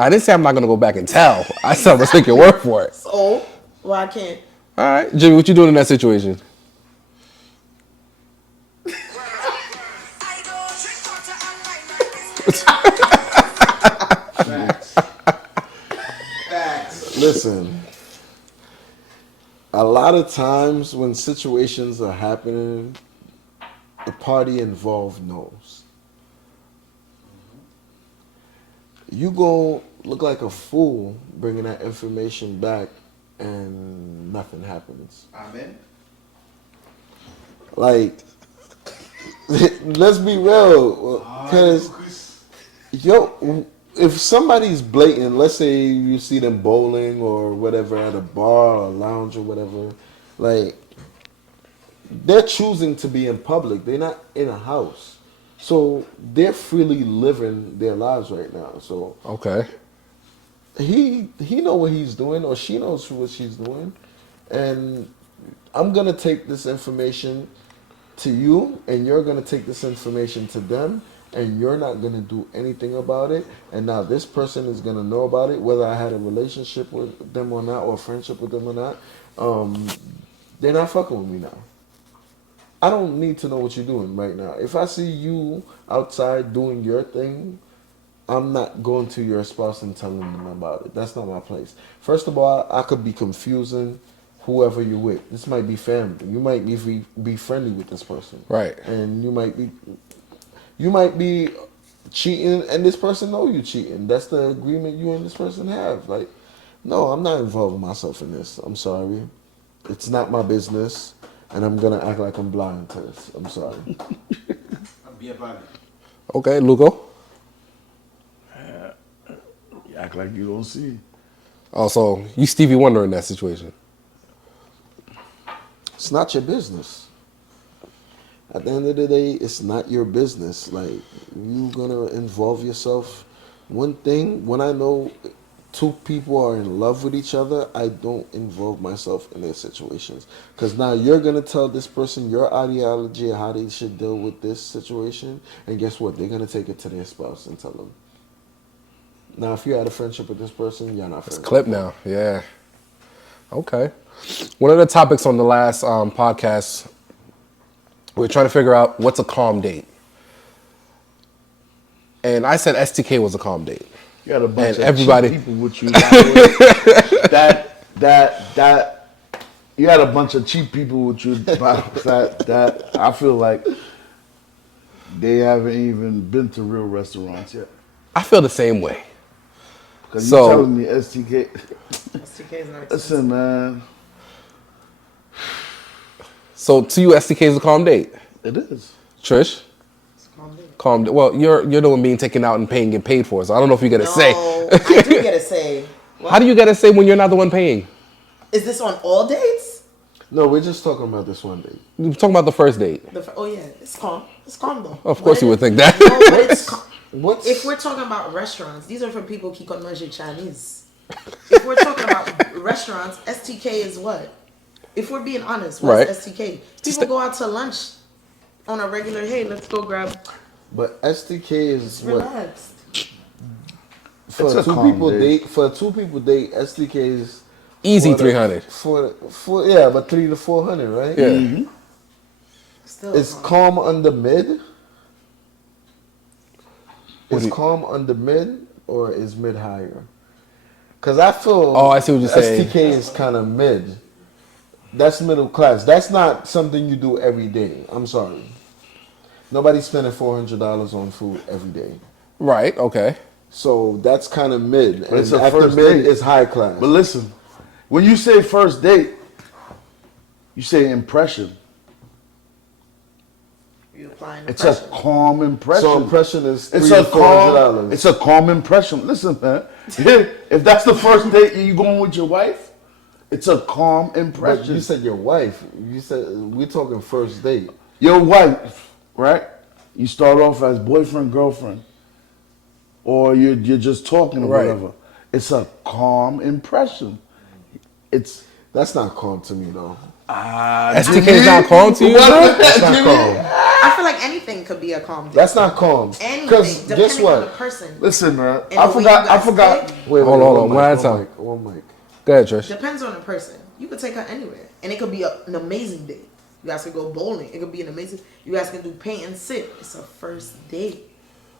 I didn't say I'm not gonna go back and tell. I said I'm gonna take your word for it. So, well, I can't. All right, Jimmy, what you doing in that situation? Listen, a lot of times when situations are happening, the party involved knows. You go look like a fool bringing that information back and nothing happens. Amen. Like, let's be real, because yo, if somebody's blatant, let's say you see them bowling or whatever at a bar or a lounge or whatever, like they're choosing to be in public. They're not in a house, so they're freely living their lives right now. So Okay. he know what he's doing or she knows what she's doing, and I'm gonna take this information to you, and you're gonna take this information to them, and you're not gonna do anything about it. And now this person is gonna know about it, whether I had a relationship with them or not, or a friendship with them or not. They're not fucking with me now. I don't need to know what you're doing right now. If I see you outside doing your thing, I'm not going to your spouse and telling them about it. That's not my place. First of all, I could be confusing whoever you're with. This might be family. You might be friendly with this person. Right. And you might be cheating and this person know you cheating. That's the agreement you and this person have. Like, no, I'm not involving myself in this. I'm sorry. It's not my business, and I'm gonna act like I'm blind to this. I'm sorry. Okay, Lugo. You act like you don't see. Also, you Stevie Wonder in that situation. It's not your business. At the end of the day, it's not your business. Like, you gonna involve yourself. One thing, when I know two people are in love with each other, I don't involve myself in their situations. Because now you're gonna tell this person your ideology of how they should deal with this situation, and guess what? They're gonna take it to their spouse and tell them. Now, if you had a friendship with this person, you're not friends. Clip now, yeah. Okay. One of the topics on the last podcast, we were trying to figure out what's a calm date. And I said STK was a calm date. You had a bunch And of everybody- cheap people with you. that you had a bunch of cheap people with you. That I feel like they haven't even been to real restaurants yet. I feel the same way. Because So- you telling me STK. STK is not expensive. Listen, man, So to you, STK is a calm date. it is. Trish? Calm. Well, you're the one being taken out and paying, get paid for. So I don't know if you get a say. No, I do get a say. What? How do you get a say when you're not the one paying? Is this on all dates? No, we're just talking about this one day. We're talking about the first date. Oh yeah, it's calm. It's calm though. Of course you would think that. No, but it's calm. What's If we're talking about restaurants, these are for people qui connaissent manger Chinese. If we're talking about restaurants, STK is what? If we're being honest, Right. what's STK? People go out to lunch on a regular, hey, let's go grab, But STK is what relax. for It's a two calm people day. date. For a 2 people date, STK is Easy for the- 300. For yeah, but 300 to 400, right? Yeah. Still Is calm under mid? What Is do you- calm under mid or is mid higher? Because I feel Oh, I see what you're saying. STK is kind of mid. That's middle class. That's not something you do every day. I'm sorry. Nobody's spending $400 on food every day. Right. Okay. So that's kind of mid. But it's And a after first mid date. is high class. But listen, when you say first date, you say impression. You applying It's pressure. a calm impression. So impression is It's $300 a to calm. $400. It's a calm impression. Listen, man. If that's the first date and you going with your wife, it's a calm But impression. you said your wife. You said we're talking first date. Your wife, right? You start off as boyfriend, girlfriend, or you're just talking or Right. whatever. It's a calm impression. It's That's not calm to me though. STK is not calm to you? That's not calm. I feel like anything could be a calm date. That's not calm. Anything, Because depending guess on the what? person. listen, man. And I the way forgot. you I guys forgot. pick. Wait, Hold on, one at a time. mic, one mic. Go ahead, Trish. Depends on the person. You could take her anywhere, and it could be an amazing date. You guys could go bowling. It could be an amazing. You guys can do paint and sit. It's a first date.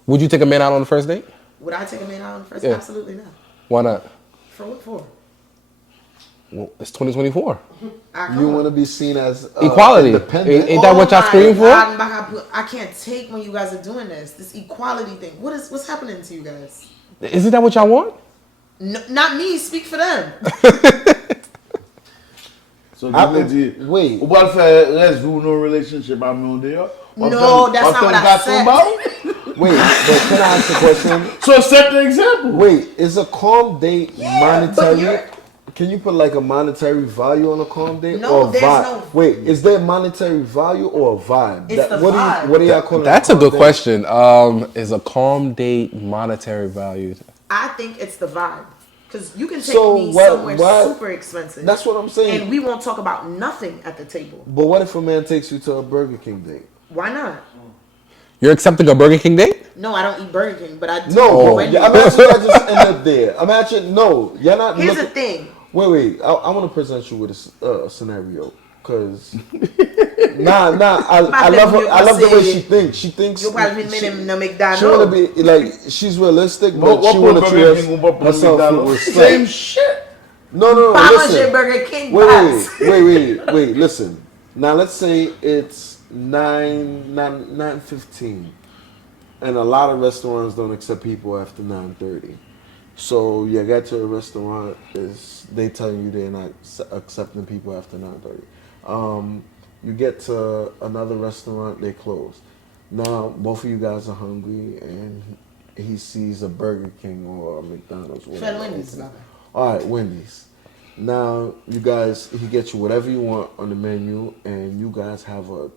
Would you take a man out on the first date? Would I take a man out on the first? Yeah. Absolutely not. Why not? For what for? Well, it's 2024. You want to be seen as Equality. independent. Ain't that what y'all scream for? I can't take when you guys are doing this equality thing. What's happening to you guys? Isn't that what y'all want? No, not me. Speak for them. So Wait. O bal fè reste vous nou relationship a moun de yo? No, that's not what I said. Wait, but can I ask a question? So set the example. Wait, is a calm date but monetary? you're- Can you put like a monetary value on a calm date? No, or there's vibe? no- Wait, is there monetary value or a vibe? It's the what vibe. what do y'all call it? That's a good question. Is a calm date monetary value? I think it's the vibe. Because you can take So me what- somewhere why- super expensive. That's what I'm saying. And we won't talk about nothing at the table. But what if a man takes you to a Burger King date? Why not? You're accepting a Burger King date? No, I don't eat Burger King, but I do No, eat bro. Wendy's. Imagine y'all just end up there. Imagine no, you're not. Here's looking, the thing. Wait. I want to present you with a scenario, cause I love her. I love the way she thinks. She thinks You'll probably meet him in the McDonald's. she want to be like she's realistic, but What she want to Burger treat King ou herself with McDonald's? respect. Same shit. No. How much Listen. your Burger King Wait. buys? Listen. Now let's say it's 9:15, and a lot of restaurants don't accept people after 9:30. So you get to a restaurant, they tell you they're not accepting people after 9:30. You get to another restaurant, they close. Now both of you guys are hungry, and he sees a Burger King or a McDonald's. Fed Wendy's. All right, Wendy's. Now he gets you whatever you want on the menu, and you guys have a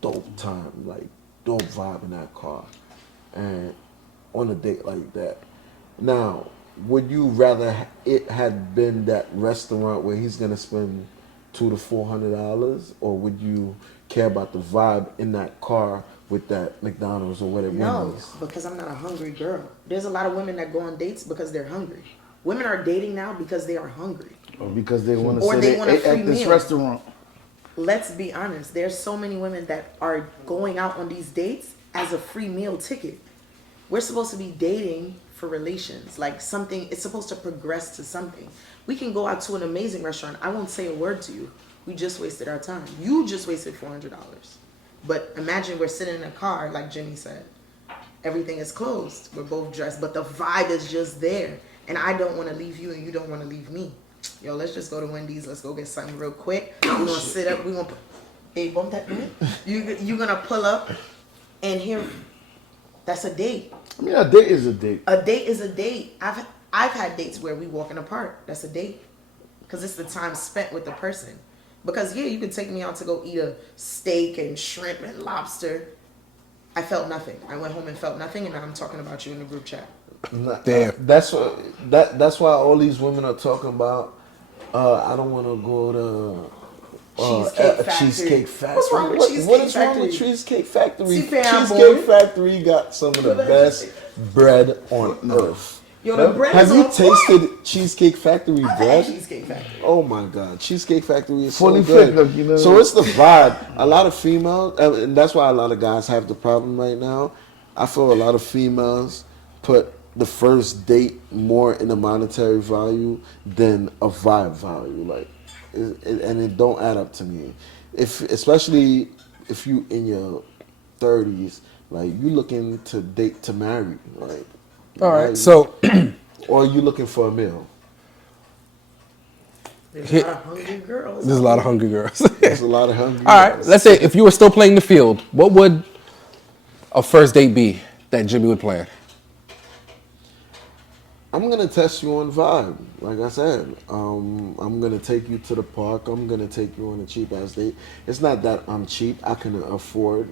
dope time, like dope vibe in that car, and on a date like that. Now, would you rather it had been that restaurant where he's gonna spend $200 to $400, or would you care about the vibe in that car with that McDonald's or whatever? No, because I'm not a hungry girl. There's a lot of women that go on dates because they're hungry. Women are dating now because they are hungry. Or because they want to Or say they they want a ate free at this meal. restaurant. Let's be honest. There's so many women that are going out on these dates as a free meal ticket. We're supposed to be dating for relations. Like something, it's supposed to progress to something. We can go out to an amazing restaurant. I won't say a word to you. We just wasted our time. You just wasted $400. But imagine we're sitting in a car, like Jimmy said. Everything is closed. We're both dressed, but the vibe is just there. And I don't want to leave you, and you don't want to leave me. Yo, let's just go to Wendy's. Let's go get something real quick. We're gonna sit up. We gonna, hey, bump that man. You gonna pull up, and here, that's a date. I mean, a date is a date. A date is a date. I've had dates where we walk in the park. That's a date, because it's the time spent with the person. Because yeah, you can take me out to go eat a steak and shrimp and lobster. I felt nothing. I went home and felt nothing, and now I'm talking about you in the group chat. Damn. That's why all these women are talking about. I don't want to go to Cheesecake Factory. What's wrong with Cheesecake What is wrong Factory? with Cheesecake Factory? See, fam, Cheesecake boy. Factory got some of the best bread on earth. Yo, the bread Have is you on tasted Cheesecake Factory point. bread? Cheesecake Factory. Oh my God, Cheesecake Factory is Fully so good. fit, look, you know. So it's the vibe. A lot of females, and that's why a lot of guys have the problem right now. I feel a lot of females put the first date more in the monetary value than a vibe value, like, and it don't add up to me. Especially if you in your 30s, like you looking to date to marry, like. All right, right? so Or you looking for a meal? There's a lot of hungry girls. there's a lot of hungry girls. There's a lot of hungry. All right, guys. let's say if you were still playing the field, what would a first date be that Jimmy would plan? I'm gonna test you on vibe. Like I said, I'm gonna take you to the park. I'm gonna take you on a cheap ass date. It's not that I'm cheap. I can afford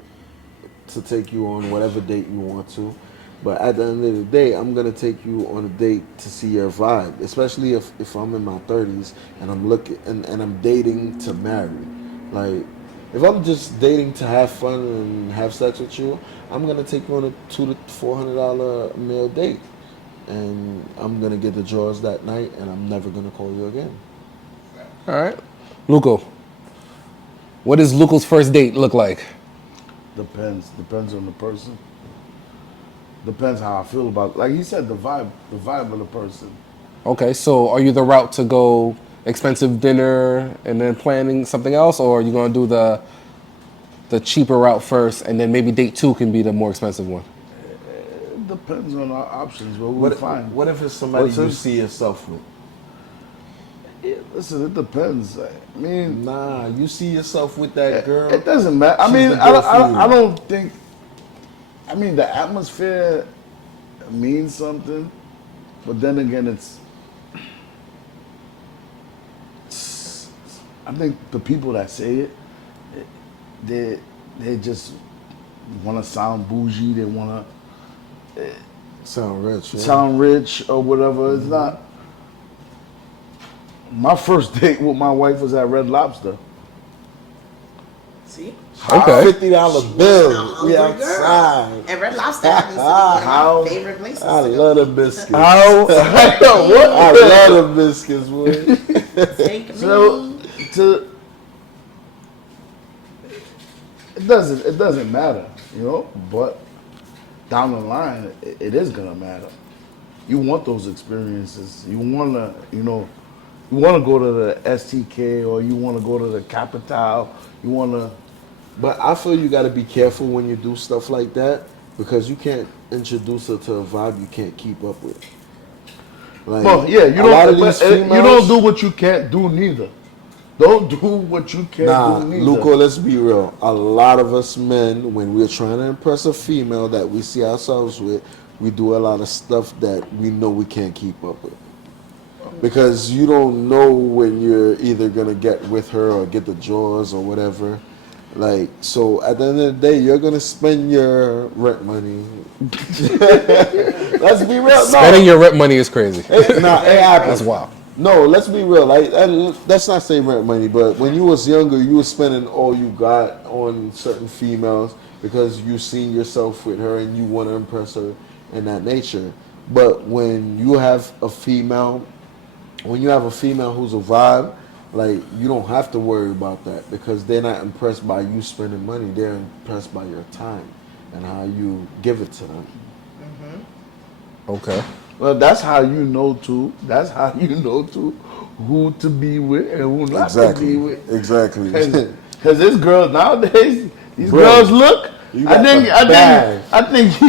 to take you on whatever date you want to. But at the end of the day, I'm gonna take you on a date to see your vibe. Especially if I'm in my 30s and I'm looking and I'm dating to marry. Like if I'm just dating to have fun and have sex with you, I'm gonna take you on a $200 to $400 meal date. And I'm gonna get the drawers that night, and I'm never gonna call you again. All right, Luco. What does Luco's first date look like? Depends on the person. Depends how I feel about it. Like he said, the vibe of the person. Okay, so are you the route to go expensive dinner and then planning something else, or are you gonna do the cheaper route first, and then maybe date 2 can be the more expensive one? It depends on our options. What we find. What if it's somebody What's you it? see yourself with? Yeah, listen, it depends. I mean, Nah, you see yourself with that girl. it doesn't matter. I She's mean, the girl for you. I don't think. I mean, the atmosphere means something, but then again, I think the people that say it, they just want to sound bougie. They want to Sound rich. Yeah. sound rich or whatever. It's not. My first date with my wife was at Red Lobster. See? Okay. $50 bill. We Hungry girl. outside. And Red Lobster happens to be one How- of my favorite places. I to love go. the biscuits. What? I love the biscuits, boy. Take me. So it doesn't matter, you know. But down the line, it is gonna matter. You want those experiences. You wanna, you wanna go to the STK or you wanna go to the Capital. You wanna. But I feel you got to be careful when you do stuff like that because you can't introduce her to a vibe you can't keep up with. Like, Well, yeah, you a lot of don't. these You don't females- do what you can't do neither. Don't do what you can't Nah, do neither. Luco, let's be real. A lot of us men, when we're trying to impress a female that we see ourselves with, we do a lot of stuff that we know we can't keep up with. Because you don't know when you're either gonna get with her or get the jaws or whatever. Like, so at the end of the day, you're gonna spend your rent money. Let's be real. Spending your rent money is crazy. Nah, it happens. That's wild. No, let's be real. Like, let's not say rent money, but when you was younger, you was spending all you got on certain females because you seen yourself with her and you want to impress her in that nature. But when you have a female who's a vibe, like you don't have to worry about that because they're not impressed by you spending money. They're impressed by your time and how you give it to them. Okay. Well, that's how you know too. That's how you know too who to be with and who not to be with. Exactly. Because this girls nowadays, these Bro, girls look. you I got think the bag. I think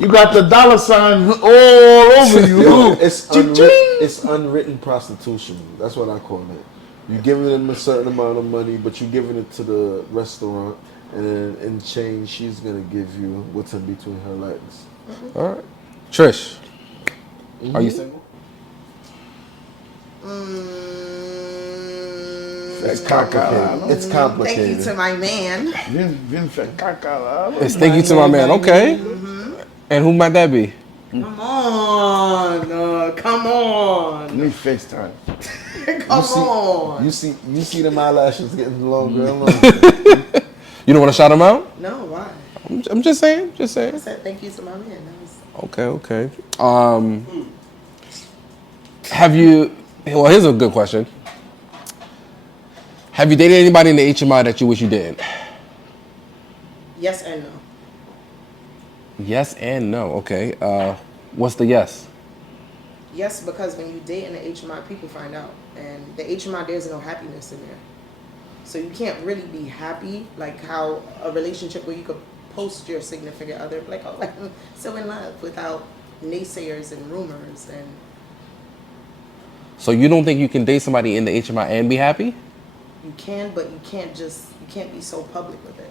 you got the dollar sign all over you. Yo, it's Ching-ching. it's unwritten prostitution. That's what I call it. You're giving them a certain amount of money, but you're giving it to the restaurant, and then in change, she's gonna give you what's in between her legs. All right. Trish, are you single? It's complicated. It's Thank complicated. you to my man. Vin fe caca. It's thank you to my man. Okay. And who might that be? Come on. Come on. Let me FaceTime. Come on. You see them eyelashes getting longer and longer. You don't want to shout him out? No, why? I'm just saying. I said thank you to my man. That was... Okay. Have you? Well, here's a good question. Have you dated anybody in the HMI that you wish you didn't? Yes and no. Yes and no. Okay. What's the yes? Yes, because when you date in the HMI, people find out. And the HMI, there's no happiness in there. So you can't really be happy, like how a relationship where you could post your significant other, like, oh, like, I'm so in love, without naysayers and rumors. And So you don't think you can date somebody in the HMI and be happy? you can, but you can't be so public with it.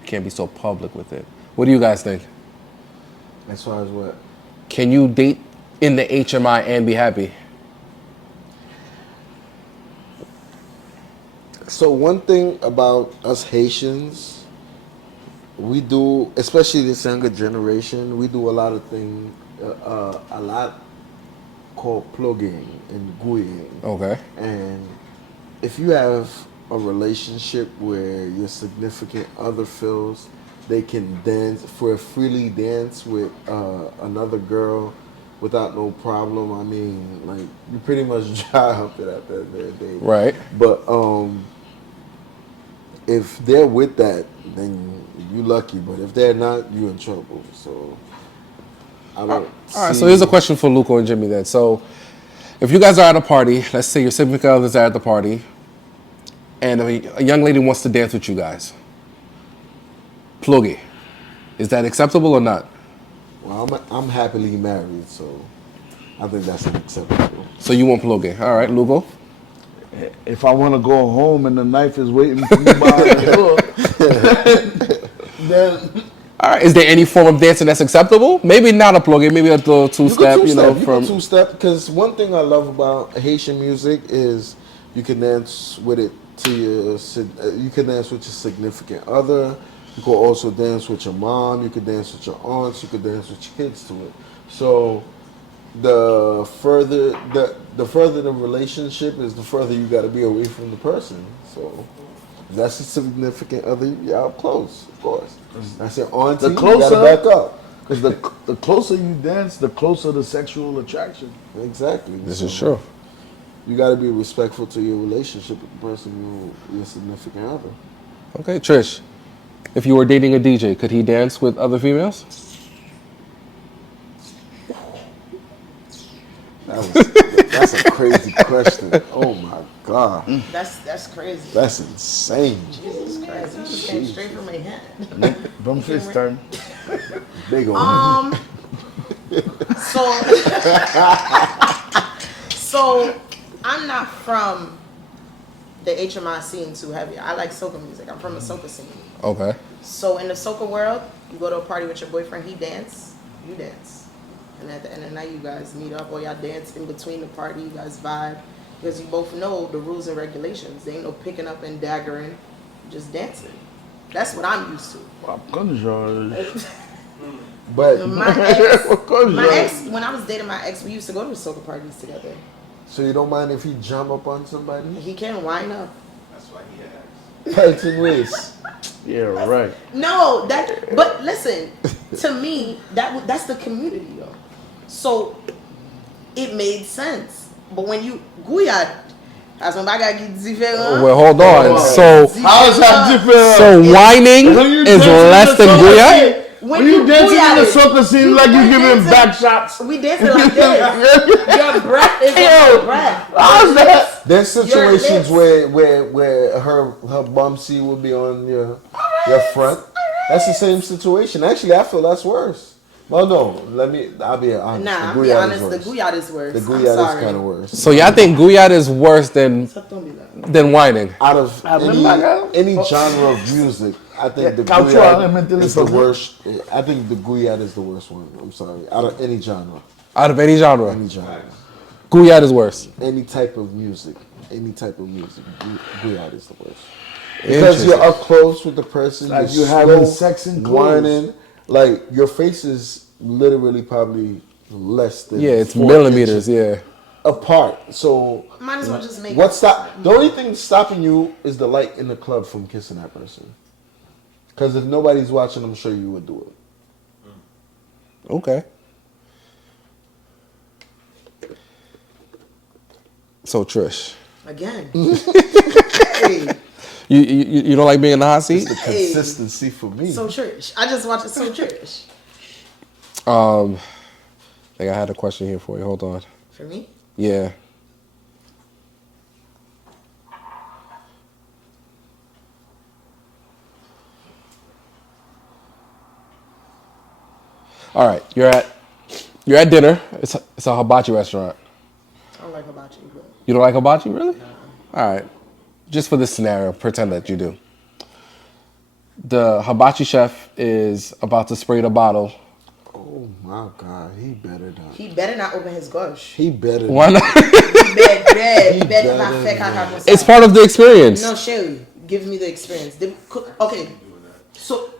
You can't be so public with it. What do you guys think? As far as what? Can you date in the HMI and be happy? So one thing about us Haitians, we do, especially this younger generation, we do a lot of things, a lot called plugging and gooing. Okay. And if you have a relationship where your significant other feels they can freely dance with another girl without no problem, I mean, like, you pretty much dry up it at the end of the day. Right. But if they're with that, then you lucky. But if they're not, you in trouble. So I don't. All right, so here's a question for Luco and Jimmy then. So if you guys are at a party, let's say your significant others are at the party, and a young lady wants to dance with you guys. Pluggy. Is that acceptable or not? Well, I'm happily married, so I think that's unacceptable. So you want pluggy. All right, Lugo. If I want to go home and the knife is waiting for me by the door, then All right, is there any form of dancing that's acceptable? Maybe not a pluggy, maybe a two-step, You from... go two-step, because one thing I love about Haitian music is you can dance with it to you can dance with your significant other. You can also dance with your mom. You can dance with your aunts. You can dance with your kids to it. So the further the relationship is, the further you got to be away from the person. So if that's a significant other, yeah, up close, of course. That's your auntie. the closer, you gotta back up. because the closer you dance, the closer the sexual attraction. Exactly. This is true. You got to be respectful to your relationship with the person your significant other. Okay, Trish. If you were dating a DJ, could he dance with other females? That's a crazy question. Oh my God. That's crazy. That's insane. Jesus Christ, you just came straight from my head. Don't FaceTime. Big on. So I'm not from the HMI scene too heavy. I like soca music. I'm from the soca scene. Okay. So in the soca world, you go to a party with your boyfriend, he dance, you dance. And at the end of the night, you guys meet up or y'all dance in between the party, you guys vibe. Because you both know the rules and regulations. There ain't no picking up and daggering, just dancing. That's what I'm used to. But My ex, when I was dating my ex, we used to go to soca parties together. so you don't mind if he jump up on somebody? He can wind up. Pelting waist. Yeah, right. No, but listen, to me, that's the community, though. So it made sense. But when you Guyad, as when I got différent. Well, hold on. So How is that different? So whining is less than Guyad? When you dancing in the soca scene, like you giving back shots. We dancing like this. Your breath is your breath. How's that? There's situations where her bumsy will be on your front. That's the same situation. Actually, I feel that's worse. Well, no, I'll be honest. Nah, I'll be honest. The Guyad is worse. The Guyad is kind of worse. So y'all think Guyad is worse than whining? Out of any genre of music, I think the Guyad is the worst. I think the Guyad is the worst one. I'm sorry. Out of any genre. Out of any genre? Any genre. Guyad is worse. Any type of music. Guyad is the worst. Because you're up close with the person. Like you're you having sex and whining. Like, your face is literally probably less than Yeah, it's 4 millimeters. inches Yeah. apart. So Might as well just make what's it. stop? The only thing stopping you is the light in the club from kissing that person. Because if nobody's watching, I'm sure you would do it. Okay. So Trish, Again. Hey. you don't like being in the hot seat? The consistency for me. So Trish. I just watched it. So Trish. I think I had a question here for you. Hold on. For me? Yeah. All right, you're at dinner. It's a hibachi restaurant. I don't like hibachi, but You don't like hibachi, really? All right. Just for this scenario, pretend that you do. The hibachi chef is about to spray the bottle. Oh my God, he better not. he better not open his gush. He better Why not. not? He better not better fake out not. It's part of the experience. No, Sherry, give me the experience. Okay, so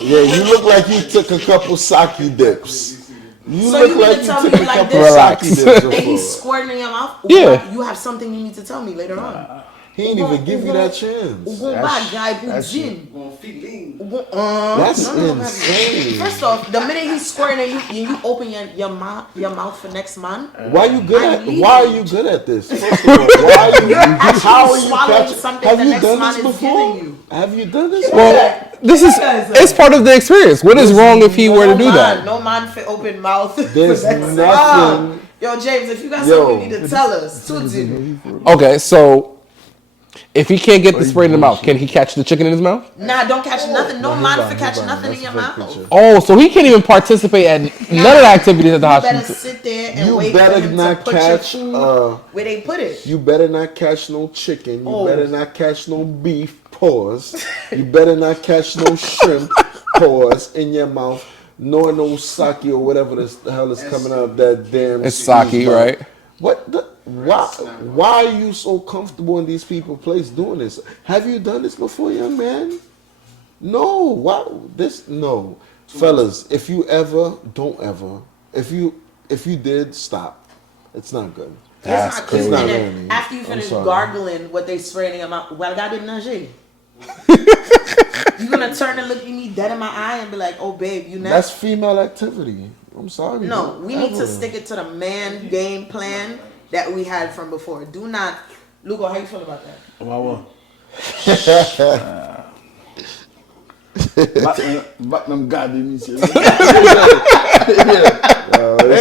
Yeah, you look like you took a couple sake dips. You So look you mean like to you tell took me a like couple this? Relax. sake dips and he's before. squirting in your mouth. Yeah. You have something you need to tell me later on. He ain't even give you that chance. That's That's insane. First off, the minute he's squirting and you open your mouth for next man, Why you good I'm at? leaving. Why are you good at this? First of all, why are you? actually How are you swallowing catching? something Have the you next done man this is before? giving you. Have you done this? Well, it's part of the experience. What is wrong if he were to do that? No man for open mouth. There's for next nothing- man. Yo, James, if you got Yo. something you need to tell us, Tuesday. Okay, so if he can't get the spray in the mouth, can he catch the chicken in his mouth? Nah, don't catch nothing. No he's man lying, for he's catch lying. nothing That's in your a fake mouth. picture. Oh, so he can't even participate at none of the activities at the You better hospital. sit there and You wait for better him not to put catch. your food where they put it. You better not catch no chicken. You Oh. better not catch no beef. Pause. You better not catch no shrimp. Pause in your mouth. Nor no sake or whatever the hell is coming out of that damn. It's squeeze sake, bar. right? What the? Why are you so comfortable in these people's place doing this? Have you done this before, young man? No. Why this? No, fellas. If you ever, don't ever. If you did, stop. It's not good. That's It's not crazy. cute. Not And then really. after you I'm finish sorry. gargling what they spraying in your mouth, well, I got it nager. You gonna turn and look at me dead in my eye and be like, "Oh, babe, you That's next?" female activity. I'm sorry. No, don't we need to ever. stick it to the man game plan that we had from before. Do not, Lugo. How you feel about that? Back them goddamn shit. This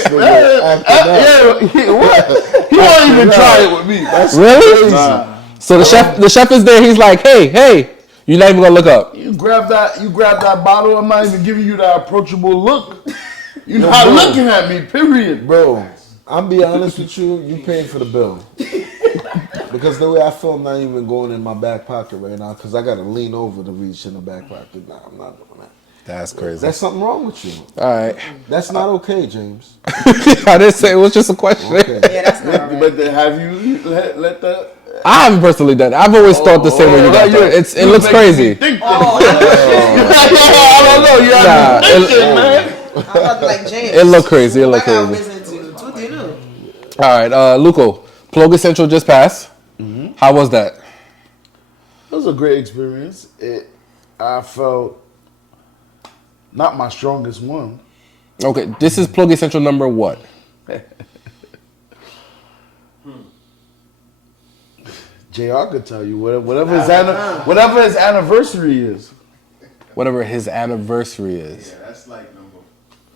nigga acting up. What? He won't even try it with me. That's Really? crazy. So the chef is there. He's like, hey, you're not even gonna look up. You grab that bottle. I'm not even giving you that approachable look. You're No, not bro. looking at me. Period. Bro, I'm be honest with you, you paying for the bill. Because the way I feel, I'm not even going in my back pocket right now because I got to lean over to reach in the back pocket. Nah, I'm not doing that. That's crazy. That's something wrong with you. All right. That's not okay, James. I didn't say it was just a question. Okay. Yeah, that's not all right. But then have you let the? I haven't personally done it. I've always thought the same way you got done. It looks crazy. Think Oh, I don't know. You have Nah, to think it, man. I'm not like James. It look crazy. It look Like I crazy. was into what do you know? All right, Luco, Ploga Central just passed. How was that? It was a great experience. I felt not my strongest one. Okay, this is Ploga Central number what? JR could tell you whatever his anniversary is. Whatever his anniversary is. Yeah, that's like number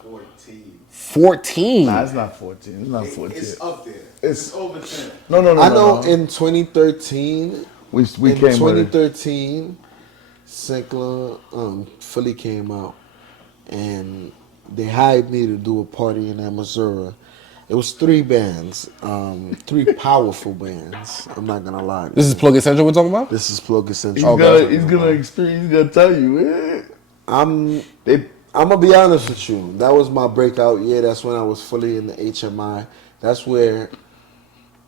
14. 14. Nah, it's not 14. It's not 14. It's up there. It's- It's over 10. No. I know in 2013, We in came with it. 2013, Sinclair Philly came out and they hired me to do a party in Missouri. It was 3 bands, 3 powerful bands. I'm not gonna lie. This is Ploga Central we're talking about? This is Plug He's Essential. gonna experience. He's gonna tell you. I'm They gonna be honest with you. That was my breakout year. That's when I was fully in the HMI. That's where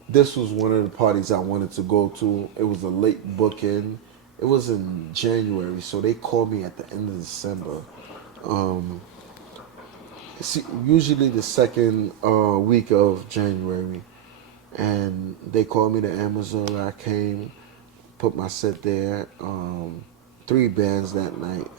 this was one of the parties I wanted to go to. It was a late booking. It was in January, so they called me at the end of December. usually the second week of January, and they called me to Amazon. I came, put my set there. 3 bands that night.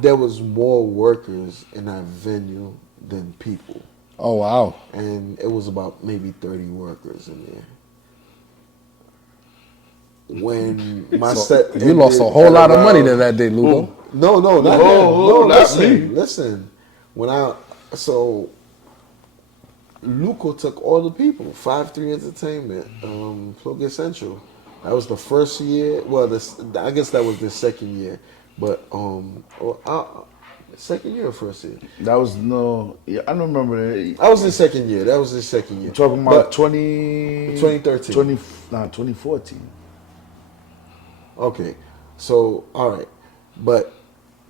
There was more workers in that venue than people, Oh wow. and it was about maybe 30 workers in there. When my set, You lost a ended whole at lot of money around- then that day, Lugo. No, not No, that. No, not me. listen. When Luco took all the people. 5-3 Entertainment, Plug Central. That was the first year. Well, I guess that was the second year, but second year or first year. That was no. Yeah, I don't remember that. That was the second year. That was the second year. Talking about But- 2013. 2014. Okay, so all right, but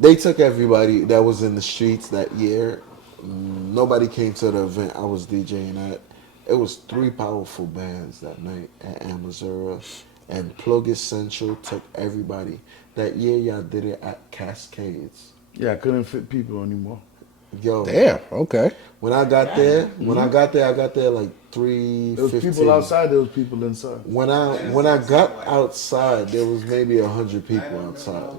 they took everybody that was in the streets that year. Nobody came to the event I was DJing at. It was 3 powerful bands that night at Amazura, and Plug Central took everybody. That year, y'all did it at Cascades. Yeah, I couldn't fit people anymore. Yo, Damn. Okay. when I got there, I got there like 3:15. There was people outside. There was people inside. When I got outside, there was maybe 100 people outside.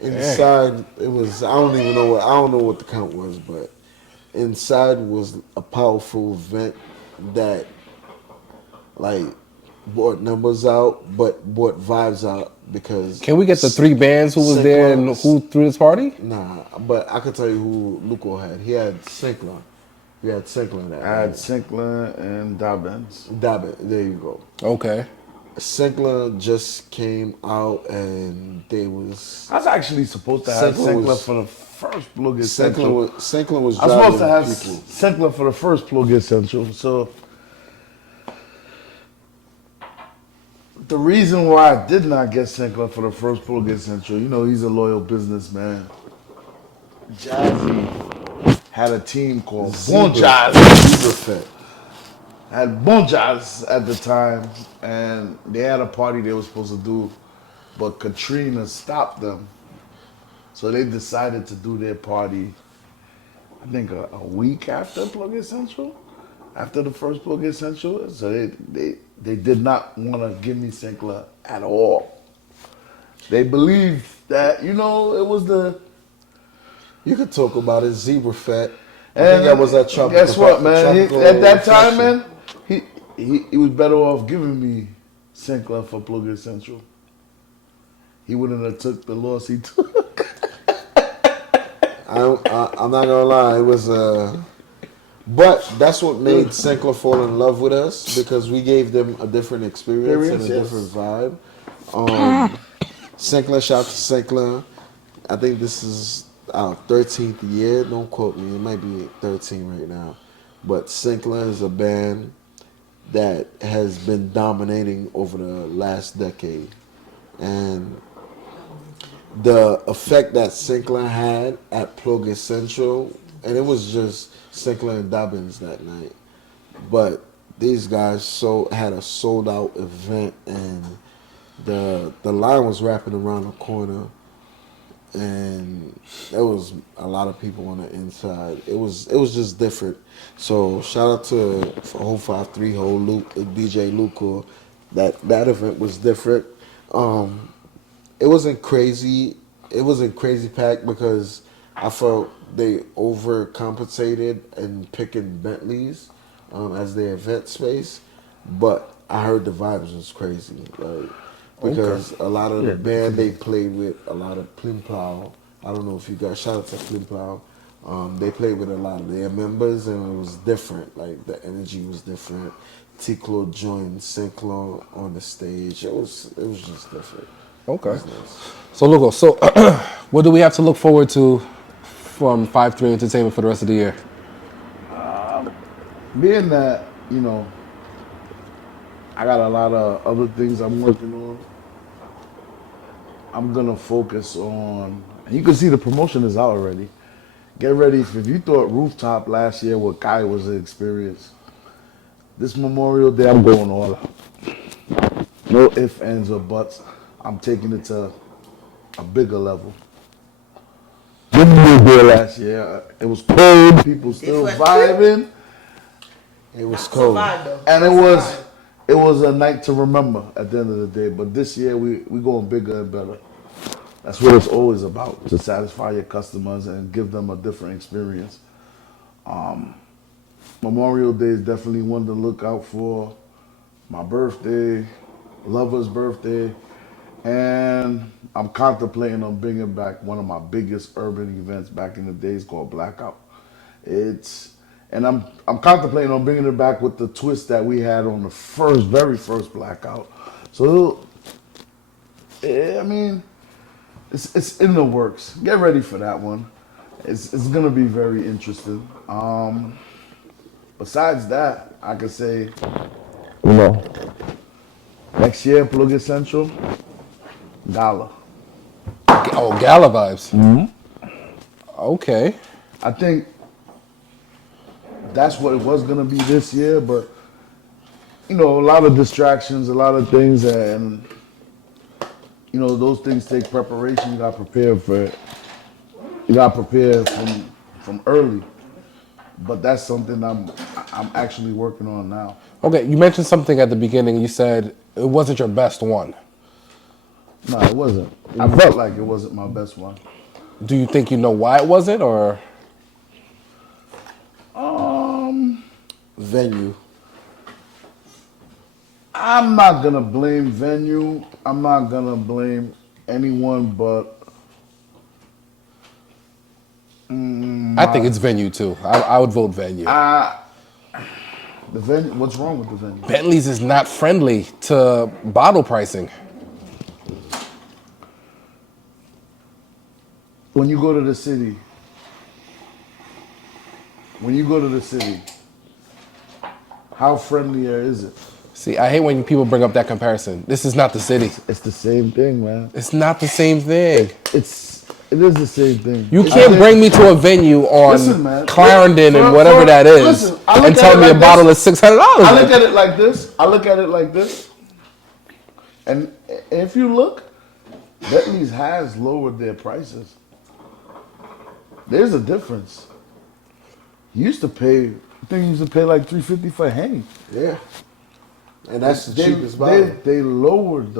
Inside, it was I don't know what the count was, but inside was a powerful event that like brought numbers out, but brought vibes out because. Can we get the 3 bands who was there and who threw this party? Nah, but I could tell you who Luco had. He had Sinkler. We had Sinkler that I had night. Sinkler and Dobbins. Dabbit, there you go. Okay. Sinkler just came out and they was I was actually supposed to have Sinkler Sinkler was- for the first Plug Essential. Sinkler was I was supposed to driving have people. Sinkler for the first Plug Essential. So the reason why I did not get Sinkler for the first Plug Essential, he's a loyal businessman. Jazzy had a team called Bon Jazz. Zebrafet. Had Bon Jazz at the time, and they had a party they were supposed to do, but Katrina stopped them. So they decided to do their party, I think a week after Plug Essential, after the first Plug Essential. So they did not want to give me Sinkler at all. They believed that, it was the... You could talk about it, Zebrafet. I And think that was at Tropical. guess what, man? Tropical At that time, Reflection. man, he was better off giving me Sinkler for Plug Essential. He wouldn't have took the loss he took. I'm not gonna lie, it was but that's what made Sinkler fall in love with us because we gave them a different experience and a Yes. different vibe. Sinkler, shout out to Sinkler. I think this is our 13th year. Don't quote me. It might be 13 right now. But Sinkler is a band that has been dominating over the last decade. And the effect that Sinkler had at Plug Central, and it was just Sinkler and Dobbins that night. But these guys had a sold out event, and the line was wrapping around the corner, and there was a lot of people on the inside. It was just different. So shout out to whole 5-3 whole Luke, DJ Luco. That event was different. It wasn't crazy. It wasn't crazy packed because I felt they overcompensated in picking Bentleys as their event space. But I heard the vibes was crazy, like because a lot of the band they played with, a lot of Plim Plow. I don't know if you guys shout out to Plim Plow. They played with a lot of their members, and it was different. Like the energy was different. T-Clo joined Sinkler on the stage. It was just different. Okay. It was nice. So Lugo, what do we have to look forward to from 5-3 Entertainment for the rest of the year? Being that, I got a lot of other things I'm working on, I'm gonna focus on, and you can see the promotion is out already. Get ready, if you thought Rooftop last year with Kai was an experience, this Memorial Day I'm going all out. No ifs, ands, or buts. I'm taking it to a bigger level. Give me a here last year. It was cold. People still vibing. It was Not cold. survive, though. And Not survive. it was a night to remember at the end of the day. But this year we going bigger and better. That's what it's always about, to satisfy your customers and give them a different experience. Memorial Day is definitely one to look out for. My birthday, lover's birthday, and I'm contemplating on bringing back one of my biggest urban events back in the days called Blackout. I'm contemplating on bringing it back with the twist that we had on the very first Blackout. So, I mean, it's in the works. Get ready for that one. It's gonna be very interesting. Besides that, I could say, next year, Plug Central, Gala. Oh, gala vibes. Okay. I think that's what it was gonna be this year, but a lot of distractions, a lot of things, and those things take preparation. You got to prepare for it. You got to prepare from early. But that's something I'm actually working on now. Okay, you mentioned something at the beginning. You said it wasn't your best one. No, it wasn't. I felt like it wasn't my best one. Do you think you know why it wasn't, or? Venue. I'm not gonna blame venue. I'm not gonna blame anyone, but I think it's venue too. I would vote venue. the venue. What's wrong with the venue? Bentley's is not friendly to bottle pricing. When you go to the city, how friendlier is it? See, I hate when people bring up that comparison. This is not the city. It's the same thing, man. It's not the same thing. It is the same thing. You can't bring me to a venue on Listen, man. Clarendon and whatever that is Listen, I look and at tell it me like a bottle this. is $600. I look at it like this. And if you look, Bentley's has lowered their prices. There's a difference. I think you used to pay like $350 for a Henny. Yeah. And that's the cheapest bottle. They lowered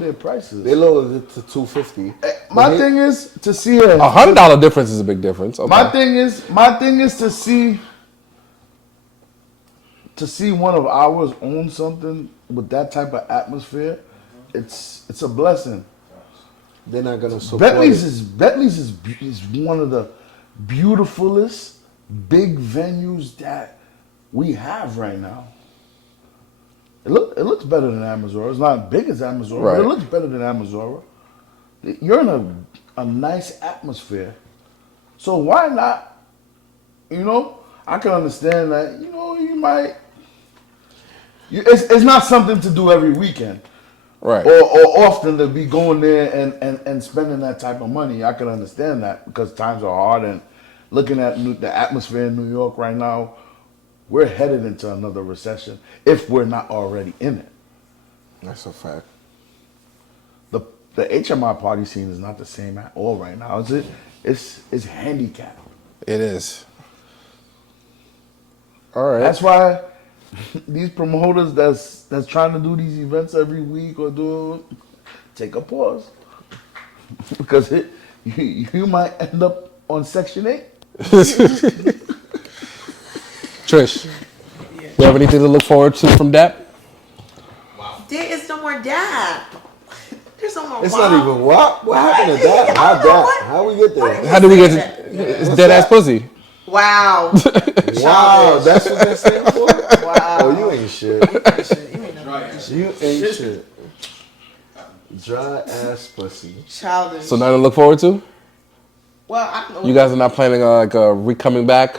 their prices. They lowered it to $250. My thing is to see $100 difference is a big difference. Okay. My thing is to see one of ours own something with that type of atmosphere. It's a blessing. They're not gonna support Bentley's it. is one of the beautifulest big venues that we have right now. It looks better than Amazora. It's not big as Amazora, Right. but it looks better than Amazora. You're in a nice atmosphere. So why not? I can understand that. You might. It's not something to do every weekend. Right. Or often to be going there and spending that type of money. I can understand that because times are hard, and looking at the atmosphere in New York right now, we're headed into another recession if we're not already in it. That's a fact. The HMI party scene is not the same at all right now, is it? It's handicapped. It is. All right. That's why these promoters that's trying to do these events every week take a pause because you might end up on Section 8. Trish, you have anything to look forward to from DAP? There is no more dab. There's no more It's wow. not even what? What happened to that? How that? How we get there? How do we get to it's dead ass pussy? Wow. Wow, that's what that stands for? Wow. Oh, you ain't shit. You ain't shit. Dry ass pussy. Childish. So nothing to look forward to? Well, I don't know. You guys are not planning on like a coming back?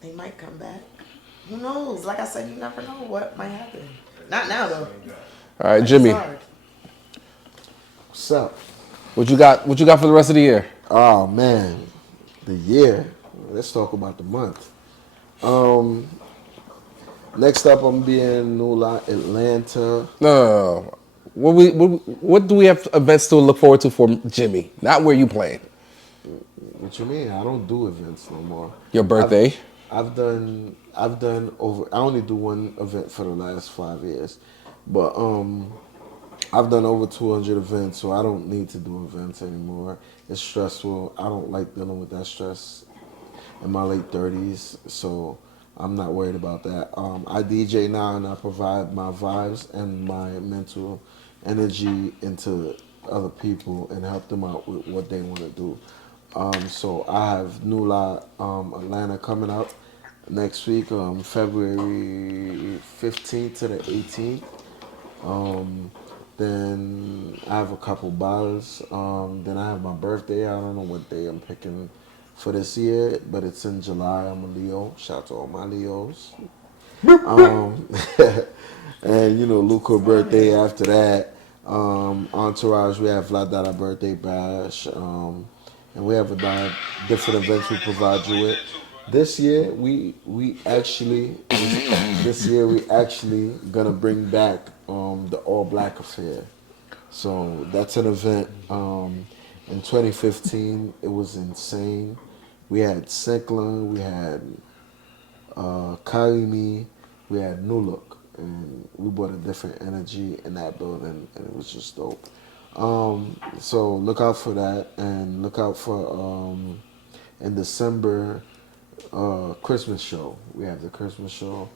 They might come back. Who knows? Like I said, you never know what might happen. Not now though. All right, Jimmy, It's hard. What's up? what you got for the rest of the year? Oh man, the year. Let's talk about the month. Next up, I'm being Atlanta. No. What do we have events to look forward to for Jimmy? Not where you playing. What you mean? I don't do events no more. Your birthday? I've done over. I only do one event for the last 5 years, but I've done over 200 events, so I don't need to do events anymore. It's stressful. I don't like dealing with that stress in my late 30s, so I'm not worried about that. I DJ now, and I provide my vibes and my mental energy into other people and help them out with what they want to do. So I have Nula Atlanta coming up next week, February 15th to the 18th. Then I have a couple balls. Then I have my birthday. I don't know what day I'm picking for this year, but it's in July. I'm a Leo. Shout out to all my Leos. Um, and Luca birthday after that. Entourage, we have La Dada birthday bash. And we have a lot of different events we provide you with. This year we actually gonna bring back the All Black Affair. So that's an event. In 2015, it was insane. We had Seklan, we had Karimi, we had New Look, and we brought a different energy in that building, and it was just dope. So look out for that, and look out for in December Christmas show. We have the Christmas show.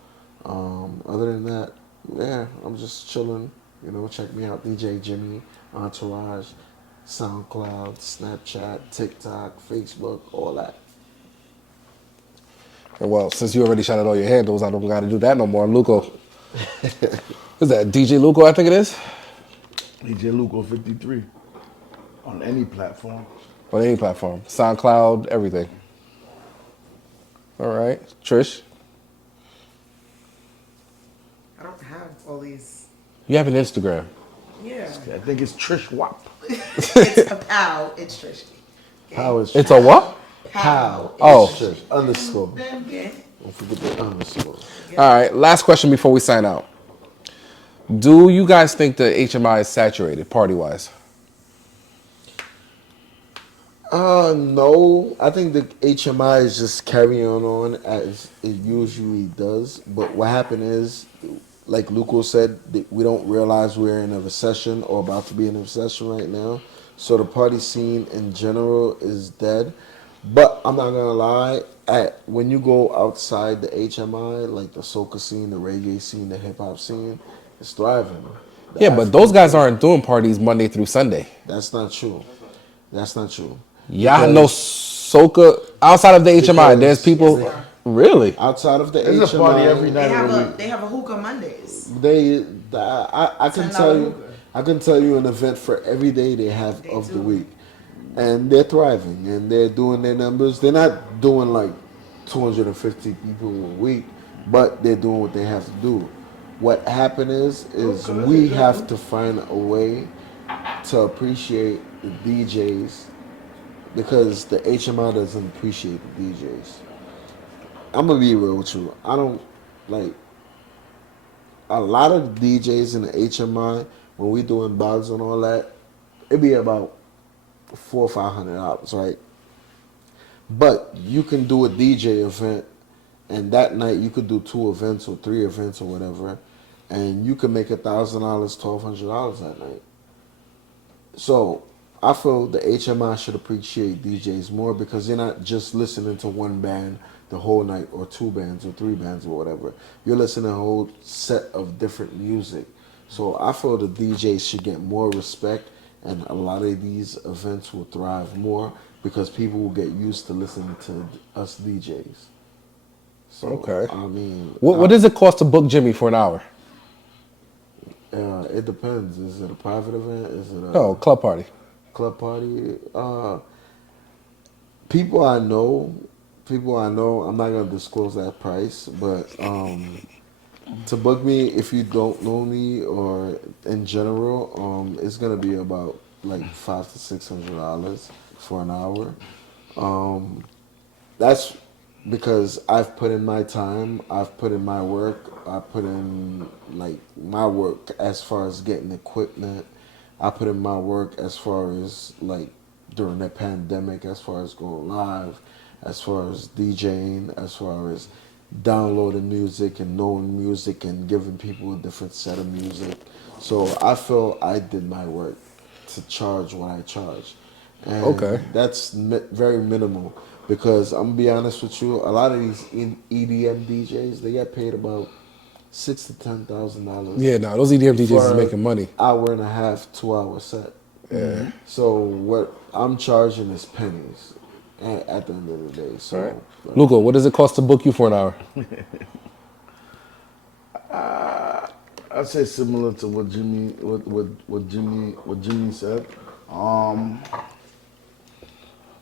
Other than that, yeah, I'm just chilling. Check me out, DJ Jimmy, Entourage, SoundCloud, Snapchat, TikTok, Facebook, all that. And well, since you already shouted all your handles, I don't got to do that no more. Luco. Is that DJ Luco, I think it is? DJ Luco 53 on any platform. On any platform. SoundCloud, everything. All right. Trish? I don't have all these. You have an Instagram. Yeah. I think it's Trish Wap. It's a pal. It's Trish. Okay. How is It's a what? How? Oh. Trish, underscore. Okay. Don't forget the underscore. All right. Last question before we sign out. Do you guys think the HMI is saturated, party-wise? No. I think the HMI is just carrying on as it usually does. But what happened is, like Luco said, that we don't realize we're in a recession or about to be in a recession right now. So the party scene in general is dead. But I'm not gonna lie, when you go outside the HMI, like the soca scene, the reggae scene, the hip hop scene, it's thriving. The Yeah, but those African guys scene- aren't doing parties Monday through Sunday. That's not true. That's not true. Y'all know soca outside of the HMI. Because- There's people. Really? Outside of the There's a party every HMI, night They of have the a week. they have a hookah Mondays. I can $10 tell you, hookah. I can tell you an event for every day they have They of the do. week, and they're thriving and they're doing their numbers. They're not doing like 250 people a week, but they're doing what they have to do. What happened is we have to find a way to appreciate the DJs because the HMI doesn't appreciate the DJs. I'm gonna be real with you. I don't like a lot of DJs in the HMI when we doing bouts and all that. It'd be about $400 or $500, right? But you can do a DJ event, and that night you could do 2 events or 3 events or whatever, and you can make $1,000, $1,200 that night. So I feel the HMI should appreciate DJs more because they're not just listening to one band the whole night or 2 bands or 3 bands or whatever. You're listening to a whole set of different music. So I feel the DJs should get more respect and a lot of these events will thrive more because people will get used to listening to us DJs. So, Okay. I mean, What does it cost to book Jimmy for an hour? it depends. Is it a private event? Is it a No, club party. club party? People I know, I'm not gonna disclose that price, but to book me, if you don't know me or in general, it's gonna be about like $500 to $600 for an hour. That's because I've put in my time, I've put in my work, I put in like my work as far as getting equipment. I put in my work as far as like during that pandemic, as far as going live, as far as DJing, as far as downloading music and knowing music and giving people a different set of music. So I feel I did my work to charge what I charge. And Okay. that's very minimal because I'm gonna be honest with you, a lot of these EDM DJs, they get paid about $6,000 to $10,000. Yeah, no, those EDM DJs is for making money. hour and a half, 2 hour set. Yeah. So what I'm charging is pennies at the end of the day. So Luca, what does it cost to book you for an hour? I'd say similar to what Jimmy said.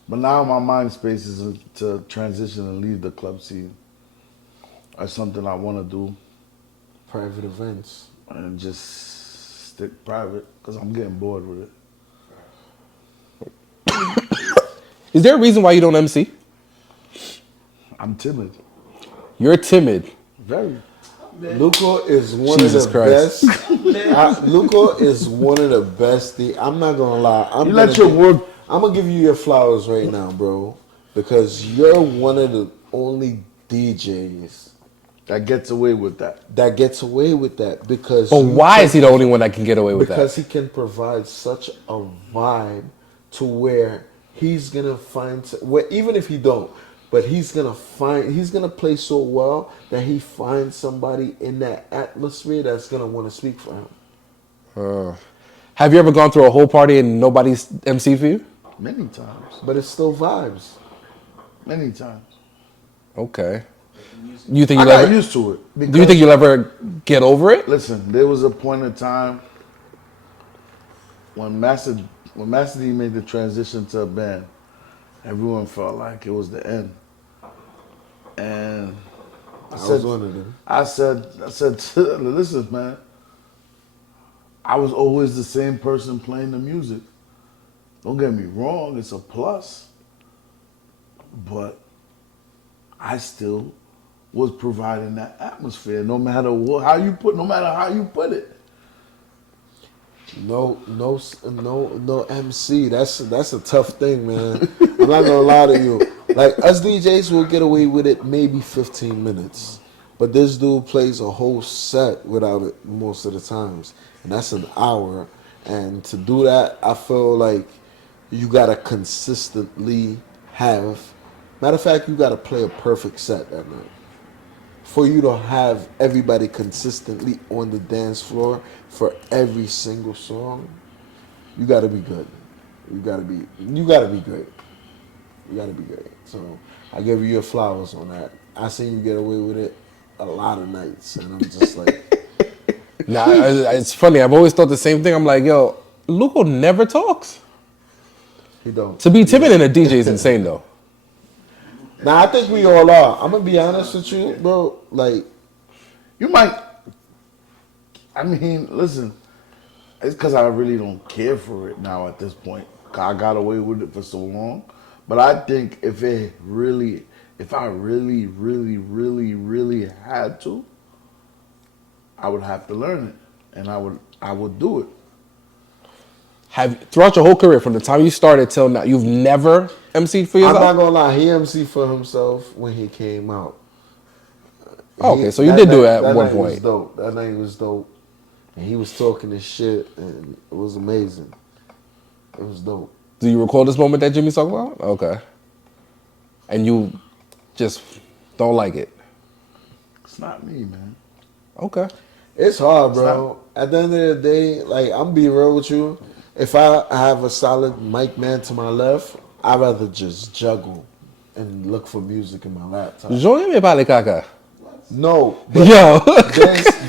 But now my mind space is to transition and leave the club scene. That's something I want to do private events. and just stick private because I'm getting bored with it. Is there a reason why you don't MC? I'm timid, You're timid. very. Luco is one Jesus of the Christ. best. Luco is one of the best. I'm not gonna lie. You let your work. I'm gonna give you your flowers right now, bro, because you're one of the only DJs That gets away with that. that gets away with that. Because But you why can- is he the only one that can get away with because that? he can provide such a vibe to where he's gonna find where even if he don't, but he's gonna play so well that he finds somebody in that atmosphere that's gonna want to speak for him. Have you ever gone through a whole party and nobody's MC for you? Many times. But it's still vibes. Many times. Okay. You think I you'll got ever? used to it. Do you think you'll ever get over it? Listen, there was a point in time when Master D made the transition to a band. Everyone felt like it was the end. And I was one of them. I said, listen, man. I was always the same person playing the music. Don't get me wrong, it's a plus. But I still was providing that atmosphere, no matter how you put it. No MC. That's a tough thing, man. I'm not gonna lie to you. Like us DJs will get away with it maybe 15 minutes, but this dude plays a whole set without it most of the times, and that's an hour. And to do that, I feel like you gotta consistently have. Matter of fact, you gotta play a perfect set that night for you to have everybody consistently on the dance floor for every single song. You gotta be good. You gotta be great. You gotta be great. So I give you your flowers on that. I seen you get away with it a lot of nights, and I'm just like, Nah, it's funny. I've always thought the same thing. I'm like, yo, Luco never talks. he don't. To be timid in a DJ is insane, though. Now I think we all are. I'm gonna be honest with you, bro. Like, You might. I mean, listen. It's because I really don't care for it now at this point. 'Cause I got away with it for so long. But I think if I really, really had to, I would have to learn it, and I would do it. Throughout your whole career, from the time you started till now, you've never MC'd for I'm yourself? not gonna lie. He MC for himself when he came out. Oh, okay, so you did do it at that one night was point. dope. That night was dope, and he was talking his shit, and it was amazing. It was dope. Do you recall this moment that Jimmy's talking about? Okay. And you just don't like it? It's not me, man. Okay. It's hard, bro. At the end of the day, like, I'm be real with you. If I have a solid mic man to my left, I'd rather just juggle and look for music in my laptop. Join me parler caca. No, but Yo.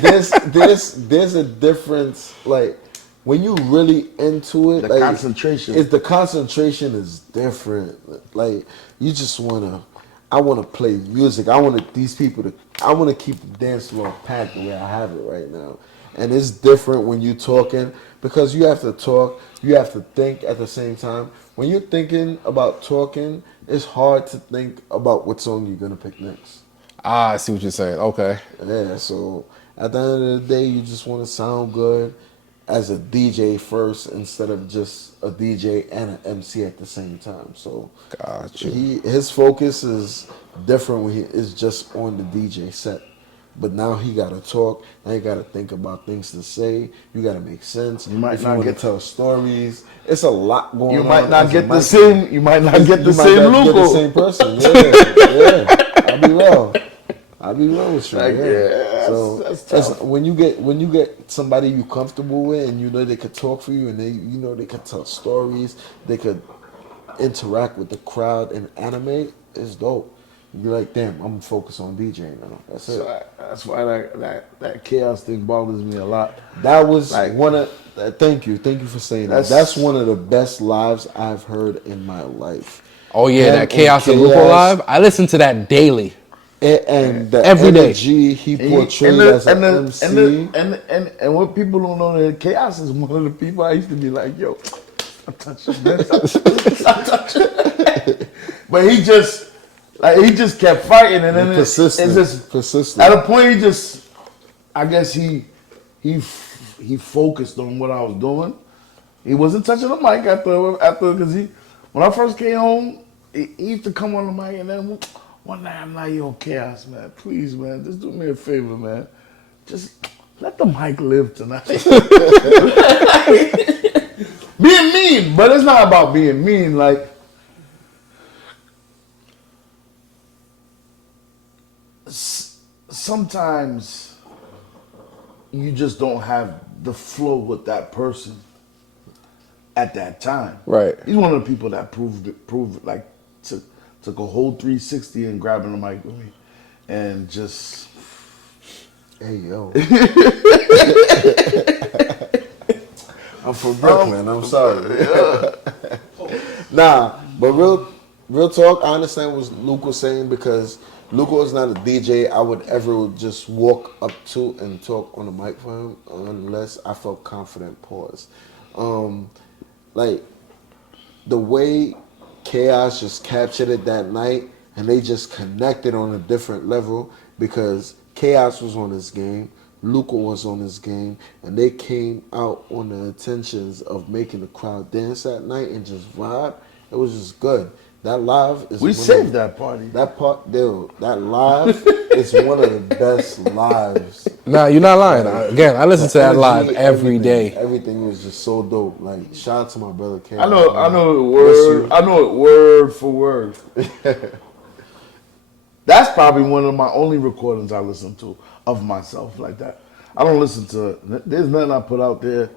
there's a difference. Like, when you really into it, The like, concentration. the concentration is different. Like, you just I wanna play music. I want to keep the dance floor packed the way I have it right now. And it's different when you're talking because you have to talk, you have to think at the same time. When you're thinking about talking, it's hard to think about what song you're gonna pick next. Ah, I see what you're saying. Okay. Yeah, so at the end of the day, you just want to sound good as a DJ first instead of just a DJ and an MC at the same time. So Got you. his focus is different when he is just on the DJ set. But now he gotta talk. Now you gotta think about things to say. You gotta make sense. You might if not you want to get- tell stories. It's a lot going on. You might not as a get the mic same. man. You might not get the You might same not get the Luco. same person. Yeah. I'll be real. I'll be real with you. Like, yeah. yeah, So that's it's- tough. when you get somebody you comfortable with, and you know they could talk for you, and they could tell stories, they could interact with the crowd and animate. It's dope. You be like, damn, I'm focused on DJing now. That's it. So that's why that chaos thing bothers me a lot. That was Like- one of. Thank you for saying that. That's- That's one of the best lives I've heard in my life. Oh yeah, Him that and Chaos and Lupo Chaos. live. I listen to that daily. And the Every day. energy he And portrayed as an MC. And what people don't know, that chaos is one of the people I used to be like, yo, stop touching, man. Stop touching. But he just kept fighting, and then it's just Persistent. at a point I guess he focused on what I was doing. He wasn't touching the mic after because when I first came home, he used to come on the mic, and then one night I'm like, yo, Chaos, man, please, man, just do me a favor, man. Just let the mic live tonight. Being mean, but it's not about being mean. Like, sometimes you just don't have the flow with that person at that time. Right. He's one of the people that proved like took a whole 360 and grabbing the mic with me, and just Hey yo. I'm from Brooklyn. I'm sorry. Nah, but real talk. I understand what Luke was saying, because Luke was not a DJ I would ever just walk up to and talk on the mic for him unless I felt confident. Pause. Like the way Chaos just captured it that night, and they just connected on a different level because Chaos was on his game, Luca was on his game, and they came out on the intentions of making the crowd dance that night and just vibe. It was just good. That live is we one saved of, that party. that part, dude. That live is one of the best lives. Nah, you're not lying. I listen to that Energy, live every everything. day. Everything was just so dope. Like, shout out to my brother Chaos. I know it Miss you. I know it word for word. That's probably one of my only recordings I listen to of myself like that. I don't listen to, there's nothing I put out there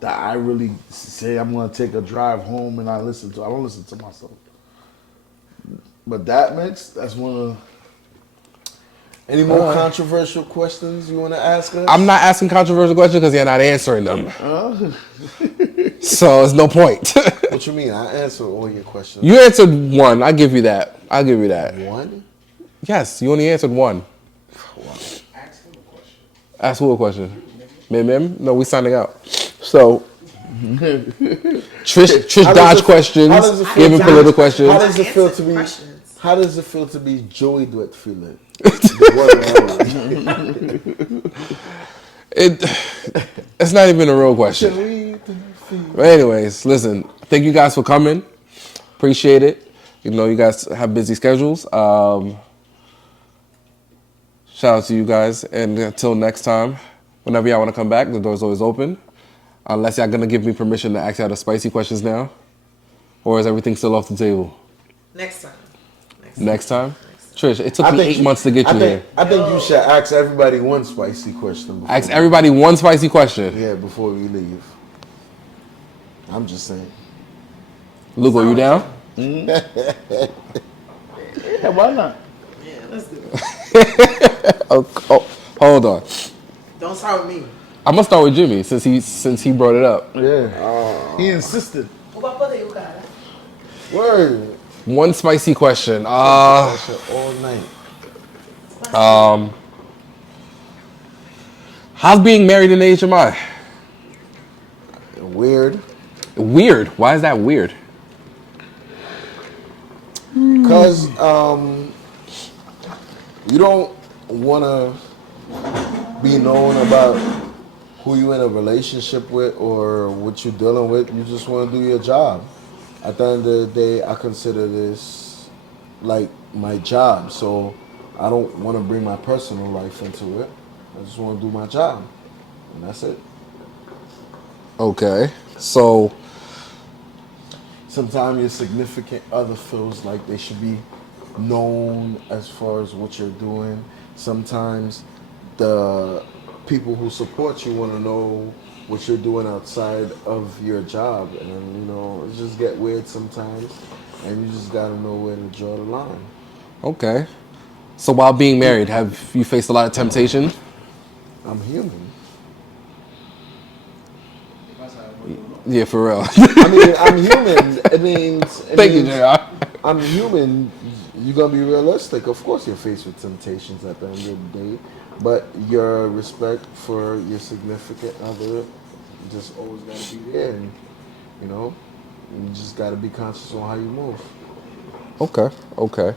that I really say I'm going to take a drive home and I listen to. I don't listen to myself. But that mix, that's one of. Any more controversial questions you want to ask us? I'm not asking controversial questions because you're not answering them. So it's no point. What you mean? I answered all your questions. You answered one. I'll give you that. One? Yes, you only answered one. Ask him a question. Ask who a question? Mim? No, we signing out. So, Trish How does dodge it- questions, how does it feel giving to- political How questions. does it feel to be? Questions. How does it feel to be Joey Duet feeling? The It's not even a real question. one. But anyways, listen, thank you guys for coming. Appreciate it. You know, you guys have busy schedules. Shout out to you guys. And until next time, whenever y'all want to come back, the door's always open. Unless y'all going to give me permission to ask y'all the spicy questions now. Or is everything still off the table? Next time. Next time? Trish, it took me 8 months to get you here. I think you should ask everybody one spicy question. Before Ask everybody one spicy question. Yeah, before we leave. I'm just saying. Luke, are you down? Yeah, why not? Yeah, let's do it. Oh, hold on. Don't start with me. I'm gonna start with Jimmy since he brought it up. Yeah. He insisted. Word. One spicy question. That shit all night. How's being married in HMI? Weird. Weird. Why is that weird? Because you don't want to be known about who you in a relationship with or what you're dealing with. You just want to do your job. At the end of the day, I consider this like my job. So I don't want to bring my personal life into it. I just want to do my job, and that's it. Okay. So, Sometimes your significant other feels like they should be known as far as what you're doing. Sometimes the people who support you want to know what you're doing outside of your job, and it just get weird sometimes, and you just gotta know where to draw the line. okay. So while being married, have you faced a lot of temptation? I'm human. Yeah, for real. I mean, I'm human. Thank you, JR. I'm human. You're gonna be realistic. Of course, you're faced with temptations at the end of the day, but your respect for your significant other just always gotta be there, and you know, you just gotta be conscious on how you move. Okay, okay.